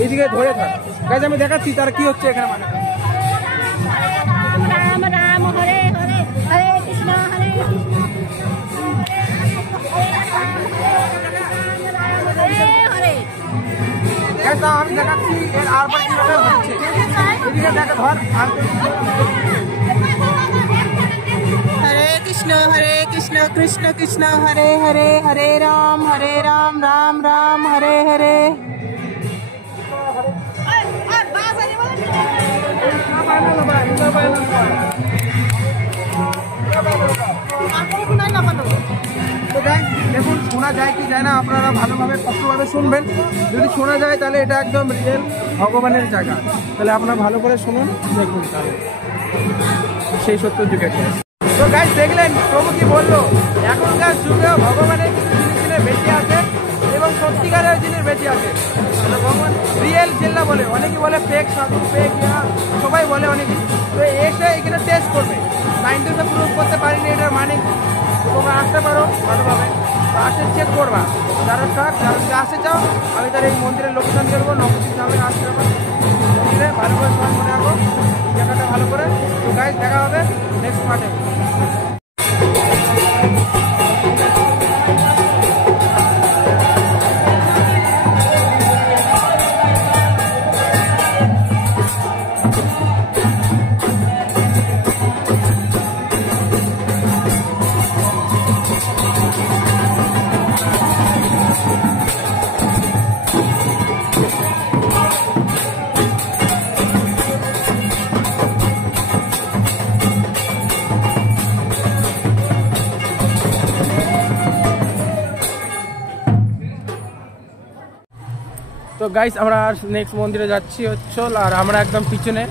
এইদিকে ধরে থাক। গাইস আমি দেখাচ্ছি তার কি হচ্ছে এখানে। মানে রাম রাম হরে হরে, হরে কৃষ্ণ হরে কৃষ্ণ, হরে গাইস আমি দেখাচ্ছি এর আরপার কিভাবে হচ্ছে, এদিকে দেখা ধর। हरे कृष्ण कृष्ण कृष्ण हरे हरे, हरे राम राम राम हरे हरे। তো গাইস দেখুন শোনা যায় কি যায় না, আপনারা ভালোভাবে স্পষ্টভাবে শুনবেন। যদি শোনা যায় তাহলে এটা একদম রিয়েল ভগবানের জায়গা, তাহলে আপনারা ভালো করে শুনুন, দেখুন তাহলে সেই সত্য যুগের। তো গাইস দেখলেন প্রভু কি বললো, এখনকার যুগেও ভগবানের কিছু জিনিস বেঁচে আছে এবং সত্যিকারের জিনিস বেঁচে আছে। ভগবান রিয়েল জেল্লা বলে, অনেকে বলে ফেক সাধু, ফেক ইয়া, সবাই বলে অনেকে। তো এসে এখানে টেস্ট করবে, 90% প্রুভ করতে পারিনি এটার মানে, তোমরা আসতে পারো ভালোভাবে, আসে চেক করবা। যারা যারা আসতে চাও, আমি তার এই মন্দিরের লোকেশন দেবো, নবদ্বীপ গ্রামে আসতে হবে মন্দিরে, ভালো করে সবাই মনে রাখো জায়গাটা ভালো করে। তো গাইস দেখা হবে নেক্সট পার্টে। তো গাইস আমরা নেক্সট মন্দিরে যাচ্ছি হচ্ছে, আর আমরা একদম পিছনে,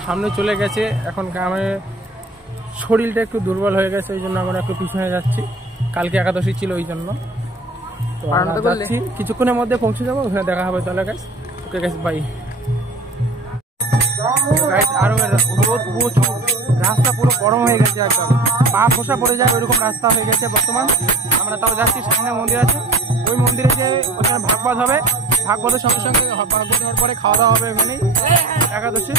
সামনে চলে গেছে। এখন আমার শরীরটা একটু দুর্বল হয়ে গেছে, ওই জন্য আমরা একটু পিছনে যাচ্ছি। কালকে একাদশী ছিল ওই জন্য। তো আমরা যাচ্ছি, কিছুক্ষণের মধ্যে পৌঁছে যাবো, ওখানে দেখা হবে তাহলে guys. Okay guys, bye. Guys আরো রোদ প্রচুর, রাস্তা পুরো গরম হয়ে গেছে, একদম পা ফোসা পড়ে যায় ওইরকম রাস্তা হয়ে গেছে বর্তমান। আমরা তাও যাচ্ছি, সামনে মন্দির আছে, ওই মন্দিরে যে ওখানে ভাগবত হবে, ভাগবতের সঙ্গে সঙ্গে ভাগবত হওয়ার পরে খাওয়া দাওয়া হবে এখানেই একাদশী।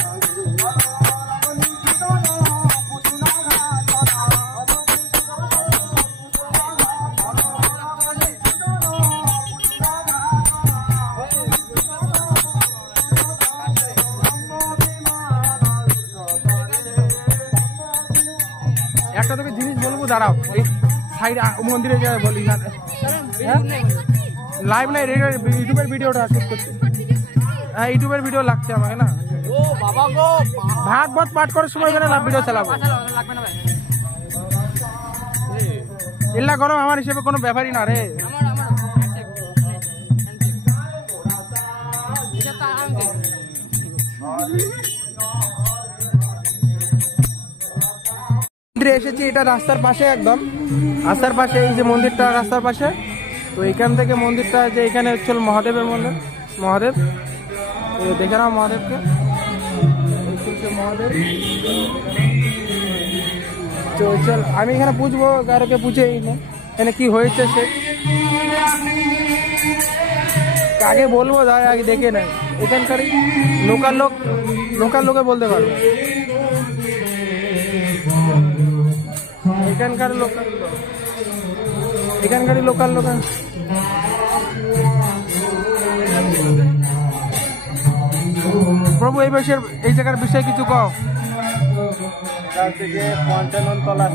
একটা তোকে জিনিস বলবো, দাঁড়াও। এই সাইড মন্দিরে যা বলি না, লাইভ নাই, ইউটিউবের ভিডিওটা শুট করছি। হ্যাঁ, ইউটিউবের ভিডিও লাগছে আমাকে না। ভাগবত পাঠ করার সময় এখানে ভিডিও চালাবো। এল্লা করো, আমার হিসেবে কোনো ব্যাপারই না রে। এসেছি, এটা রাস্তার পাশে, একদম রাস্তার পাশে, এই যে মন্দিরটা রাস্তার পাশে। তো এখান থেকে মন্দিরটা, যে এখানে হচ্ছে মহাদেবের মন্দির, মহাদেব দেখে নাও মহাদেবকে, মহাদেব। চল আমি এখানে পুজবো, কারোকে পুজে এখানে কি হয়েছে সে আগে বলবো, আগে দেখে নেয়। এখানকার লোকাল লোকে বলতে পারবে, এখানকার লোকাল প্রভু এই বিষয়ের, এই জায়গার বিষয়ে কিছু কও। থেকে 55 তলা,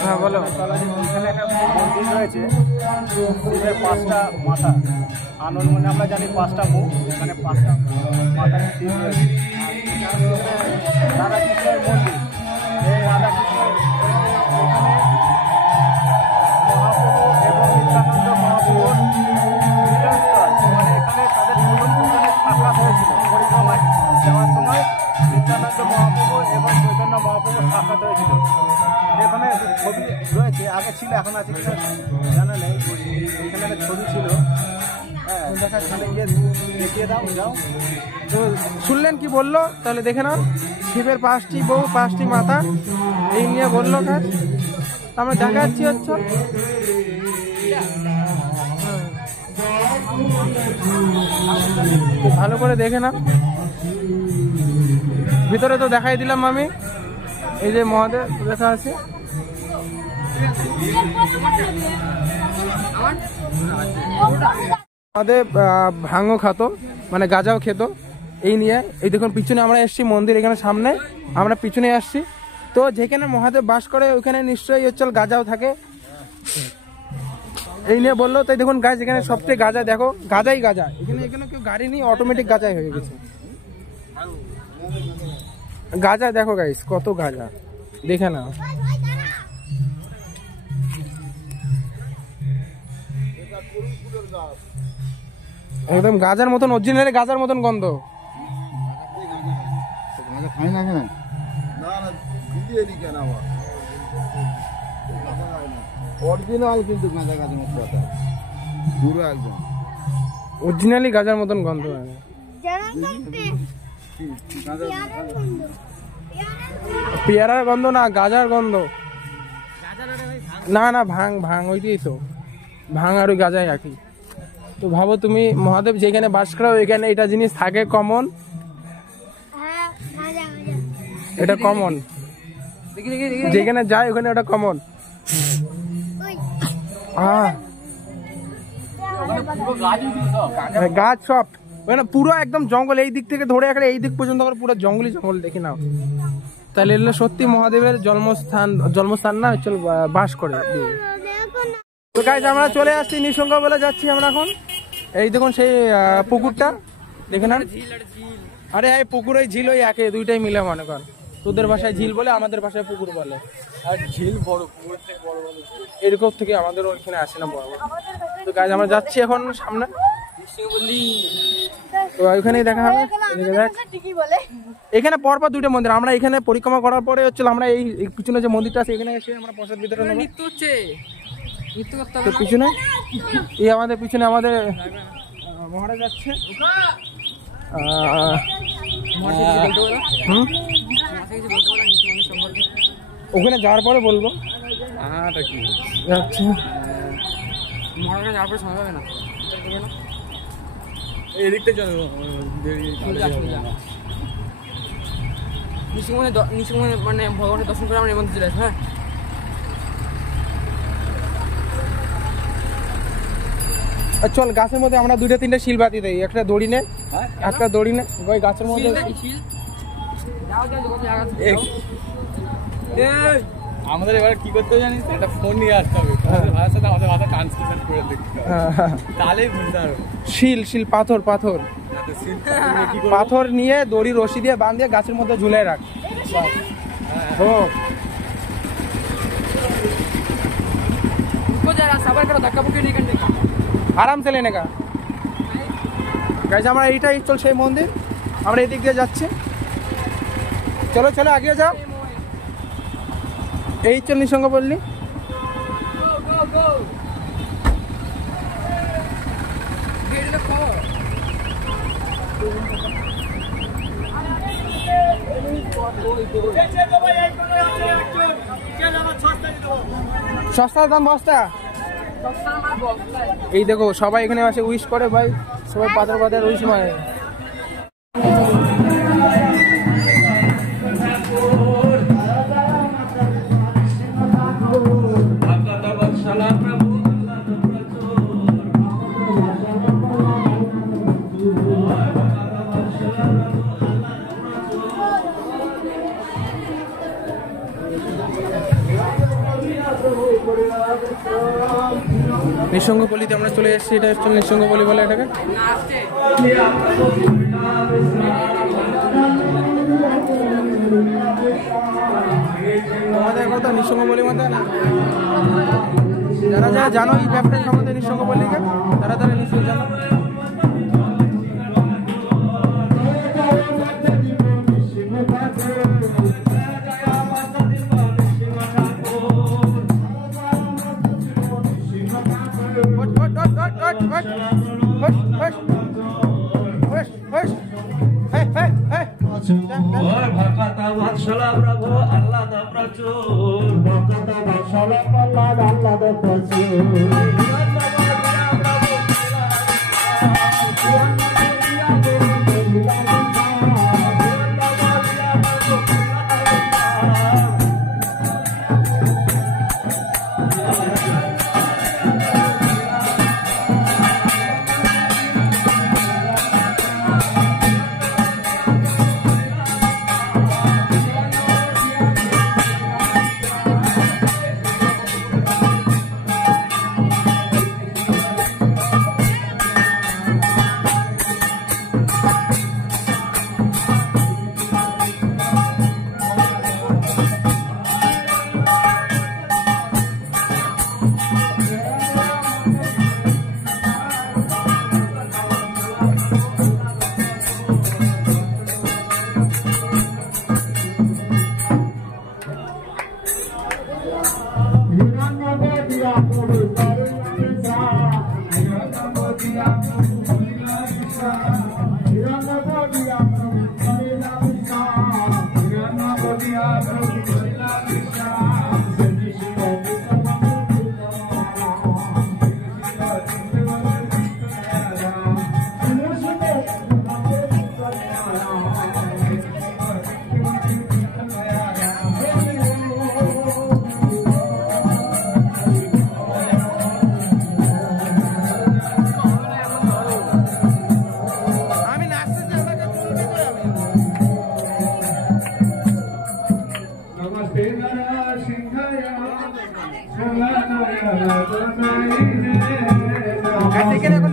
হ্যাঁ বলো। এখানে একটা মন্দির রয়েছে, শিবের 5টা মাথা, আনন্দ মানে আমরা জানি 5টা মুখ, এখানে 5টা মাথা শিব রয়েছে। রাধাকৃষ্ণের মন্দির, এই রাধাকৃষ্ণের এখানে মহাপ্রভু এবং নিত্যানন্দ মহাপ্রভুর মিলনস্থল, মানে এখানে তাদের প্রথমে সাক্ষাৎ হয়েছিল। পরিক্রমায় যাওয়ার সময় নিত্যানন্দ মহাপ্রভু এবং চৈতন্য মহাপ্রভুর সাক্ষাৎ হয়েছিল। এখানে ছবি রয়েছে, আগে ছিল, এখন আছে কিনা জানা নেই। এখানে একটা ছবি ছিল, হ্যাঁ, দেখাচ্ছি, দেখিয়ে দাও, যাও। তো শুনলেন কি বললো, তাহলে দেখে নাও। শিবের 5টি বউ, 5টি মাথা, এই নিয়ে বললো কাজ। আমরা দেখাচ্ছি হচ্ছে, ভালো করে দেখে না। ভিতরে তো দেখাই দিলাম আমি, এই যে মহাদেব লেখা আছে। মহাদেব ভাঙও খাতো, মানে গাঁজাও খেত। এই নিয়ে এই দেখুন পিছনে আমরা এসছি, মন্দির এখানে সামনে, আমরা পিছনে আসছি। তো যেখানে মহাদেব বাস করে ওইখানে নিশ্চয়ই হচ্ছে গাঁজাও থাকে, এই নিয়ে বললো। তাই দেখুন গাছ, এখানে সবচেয়ে গাঁজা, দেখো গাঁজাই গাঁজা। এখানে কেউ গাড়ি নেই, অটোমেটিক গাঁজাই হয়ে গেছে। গাঁজা দেখো গাইস, কত গাঁজা, দেখে নাও। একদম গাঁজার মতন, অরিজিনালি গাঁজার মতন গন্ধ। অরিজিনাল কিন্তু গাঁজা গাছের মতো কথা, পুরো একদম অরিজিনালি গাঁজার মতন গন্ধ। পেয়ারার গন্ধ না, গাঁজার গন্ধ। না না, ভাং ওইটাই তো, ভাং আর ওই গাঁজাই একই। তো ভাবো তুমি, মহাদেব যেখানে বাস করে ওইখানে এটা জিনিস থাকে কমন, এটা কমন, যেখানে যায় ওখানে ওটা কমন। গাছ সব মানে পুরো একদম জঙ্গল, এই দিক থেকে ধরে এখানে এই দিক পর্যন্ত পুরো জঙ্গলই জঙ্গল, দেখি নাও। তাহলে এগুলো সত্যি মহাদেবের জন্মস্থান না, চল বাস করে। তো গাইস আমরা চলে আসছি, নিঃসঙ্গ বলে যাচ্ছি আমরা এখন। এই দেখুন সেই পুকুরটা দেখে না, আরে এই পুকুর ওই ঝিল ওই একে, দুইটাই মিলে মনে কর। তোদের ভাষায় ঝিল বলে, আমাদের ভাষায় পুকুর বলে। আর ঝিল বড়, পুকুরের থেকে বড় বড় এরকম থেকে আমাদের ওইখানে আসে না বড় বড়। তো গাইস আমরা যাচ্ছি এখন সামনে, তো ওইখানেই দেখা হবে। এখানে পরপর দুইটা মন্দির, আমরা এখানে পরিক্রমা করার পরে হচ্ছে আমরা এই পিছনে যে মন্দিরটা আছে এখানে এসে আমরা প্রসাদ বিতরণ নেব। তো পিছনে এই আমাদের পিছনে আমাদের মহারাজ যাচ্ছে। ওখানে যাওয়ার পরে বলবো। আচ্ছা মহারাজ যাওয়ার পরে শোনা যাবে না, এদিকটা চলো। মানে ভগবানের দর্শন করে আমরা এই মন্দির চলে আসবো। হ্যাঁ চল, গাছের মধ্যে আমরা দুইটা তিনটা শিল বাতি দেই, একটা দড়ি নে, একটা দড়ি নে, ওই গাছের মধ্যে আমাদের এবার কি করতে হবে জানিস, একটা ফোন নিয়ে আসতে হবে, আমাদের ভাষার সাথে আমাদের ভাষা ট্রান্সলেশন করে দেখতে হবে, তাহলেই বুঝতে পারবে। শিল পাথর পাথর নিয়ে দড়ি রশি দিয়ে বাঁধিয়ে গাছের মধ্যে ঝুলে রাখ। আরাম সে লেনে কা গাইস, আমরা এইটাই চল সেই মন্দির, আমরা এই দিক দিয়ে যাচ্ছি। চলো চলো আগে যাও, এই চল নিঃসঙ্গ বললি। সস্তার দাম বস্তা। এই দেখো সবাই এখানে আসে উইশ করে ভাই, সবাই পাথর পাথর উইশ মানে। নিঃসঙ্গপল্লীতে আমরা চলে এসেছি, এটা হচ্ছে নিঃসঙ্গপল্লী বলে এটাকে। আমাদের কথা নিঃসঙ্গপল্লী মধ্যে না, যারা যারা জানো এই ব্যাপারটা সম্বন্ধে নিঃসঙ্গপল্লীকে, তারা তারা নিশ্চয়ই জানো।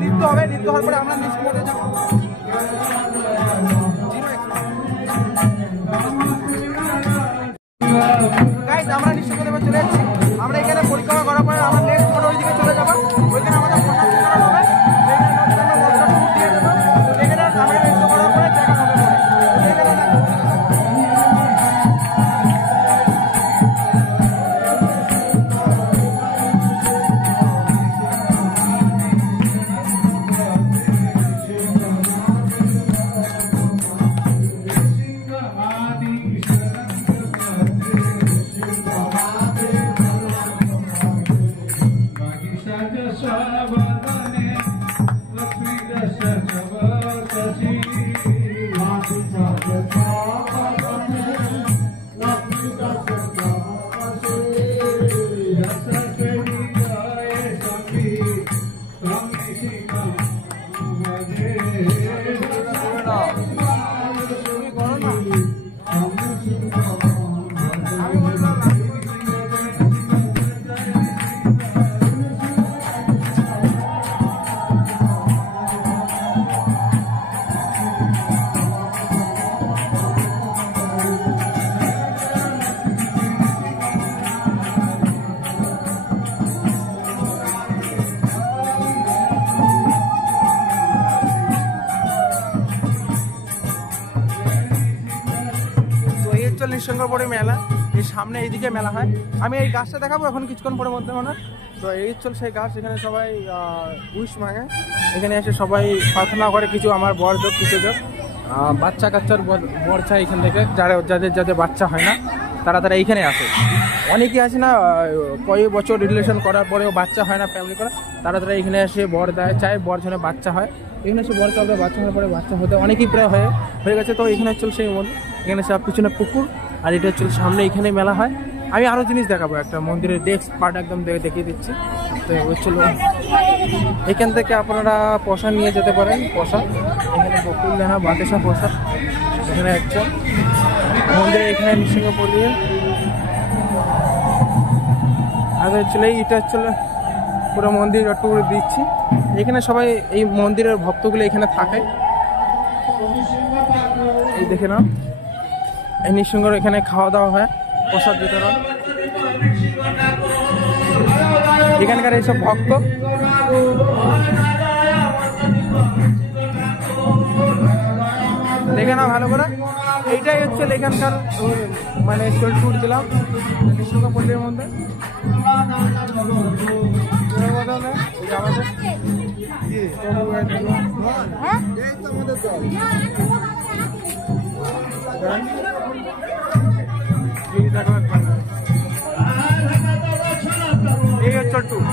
নৃত্য হবে, নৃত্য হওয়ার পরে আমরা মিস করে যাবো। গাইস আমরা নিশ্চয় করে চলে যাচ্ছি, আমরা এখানে পরিক্রমা করার পরে আমরা নেক্সট মোড় ওই দিকে চলে যাবো, ওইখানে আমাদের প্রসাদ বিতরণ হবে, এখানে আমরা নৃত্য করার পরে দেখা হবে। পরে মেলা, এই সামনে এইদিকে মেলা হয়। আমি এই গাছটা দেখাবো এখন কিছুক্ষণ পরে মধ্যে মানে। তো এই চল সেই গাছ, এখানে সবাই উইশ মাঙে, এখানে এসে সবাই প্রার্থনা করে কিছু আমার বড়দের কিছুদের বাচ্চা কাচ্চার বর চাই এখান থেকে, যাদের বাচ্চা হয় না তারা এইখানে আসে। অনেকেই আছে না কয়েক বছর রিলেশন করার পরেও বাচ্চা হয় না, ফ্যামিলি করে, তারা এখানে এসে বর দেয়, চায় বর যেন বাচ্চা হয়। এখানে এসে বর চাবে, বাচ্চা হওয়ার পরে বাচ্চা হতে অনেকেই প্রায় হয়ে গেছে। তো এখানে চল সেই মন্দির, এখানে সব পিছনে পুকুর, আর এটা চল সামনে এখানে মেলা হয়। আমি আরও জিনিস দেখাবো, একটা মন্দিরের ডেস্ক পার্ট একদম দেখিয়ে দিচ্ছি। তো চলো এখান থেকে আপনারা প্রসাদ নিয়ে যেতে পারেন। প্রসাদ এখানে বকুল দেখা বাতাসা প্রসাদ, এখানে একটা মন্দিরে এখানে নৃসিংহ পল্লিয়ে আগে চলে এটা চলে পুরো মন্দির একটু করে দিচ্ছি। এখানে সবাই এই মন্দিরের ভক্তগুলো এখানে থাকে, এই দেখে নাও এই নৃসিংহর এখানে খাওয়া দাওয়া হয়, প্রসাদ বিতরণ। এখানকার এইসব ভক্ত দেখে না ভালো করে, এইটাই হচ্ছে এখানকার মানে ট্যুর দিলাম নৃসিংহ পল্লীর মধ্যে। এই হচ্ছে ট্যুর।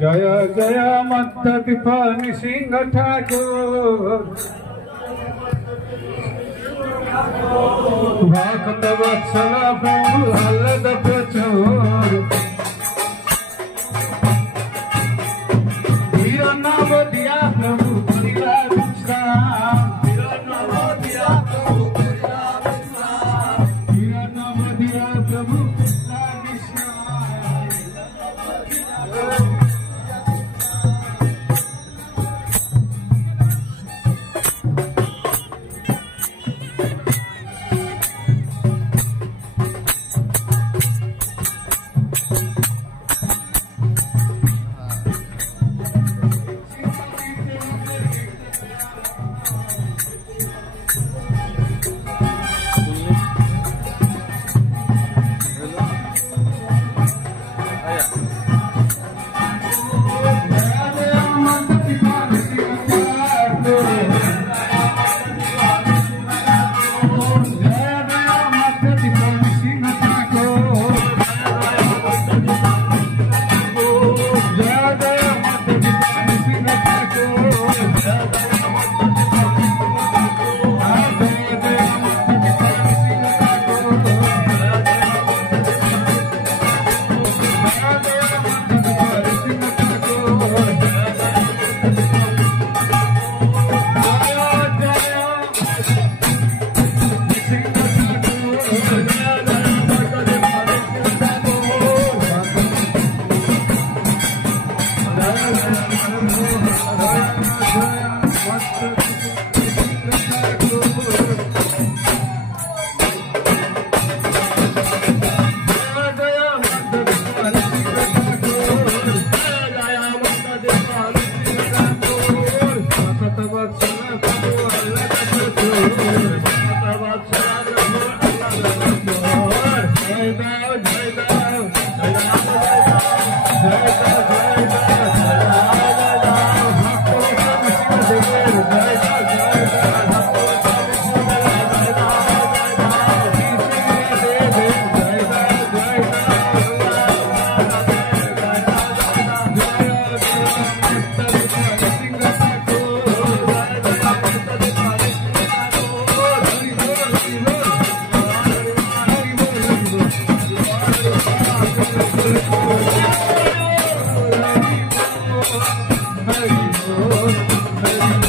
জয় জয় মদ্দীপ নৃসিংহ ঠাকুর ভক্ত বৎসল প্রভু আহ্লাদ প্রচুর ধীর নব দিয়া প্রভু করিলা বিশ্রাম ধীর নব দিয়া প্রভু করিলা বিশ্রাম ধীর নব দিয়া প্রভু করিলা বিশ্রাম। Hari Bol, Hari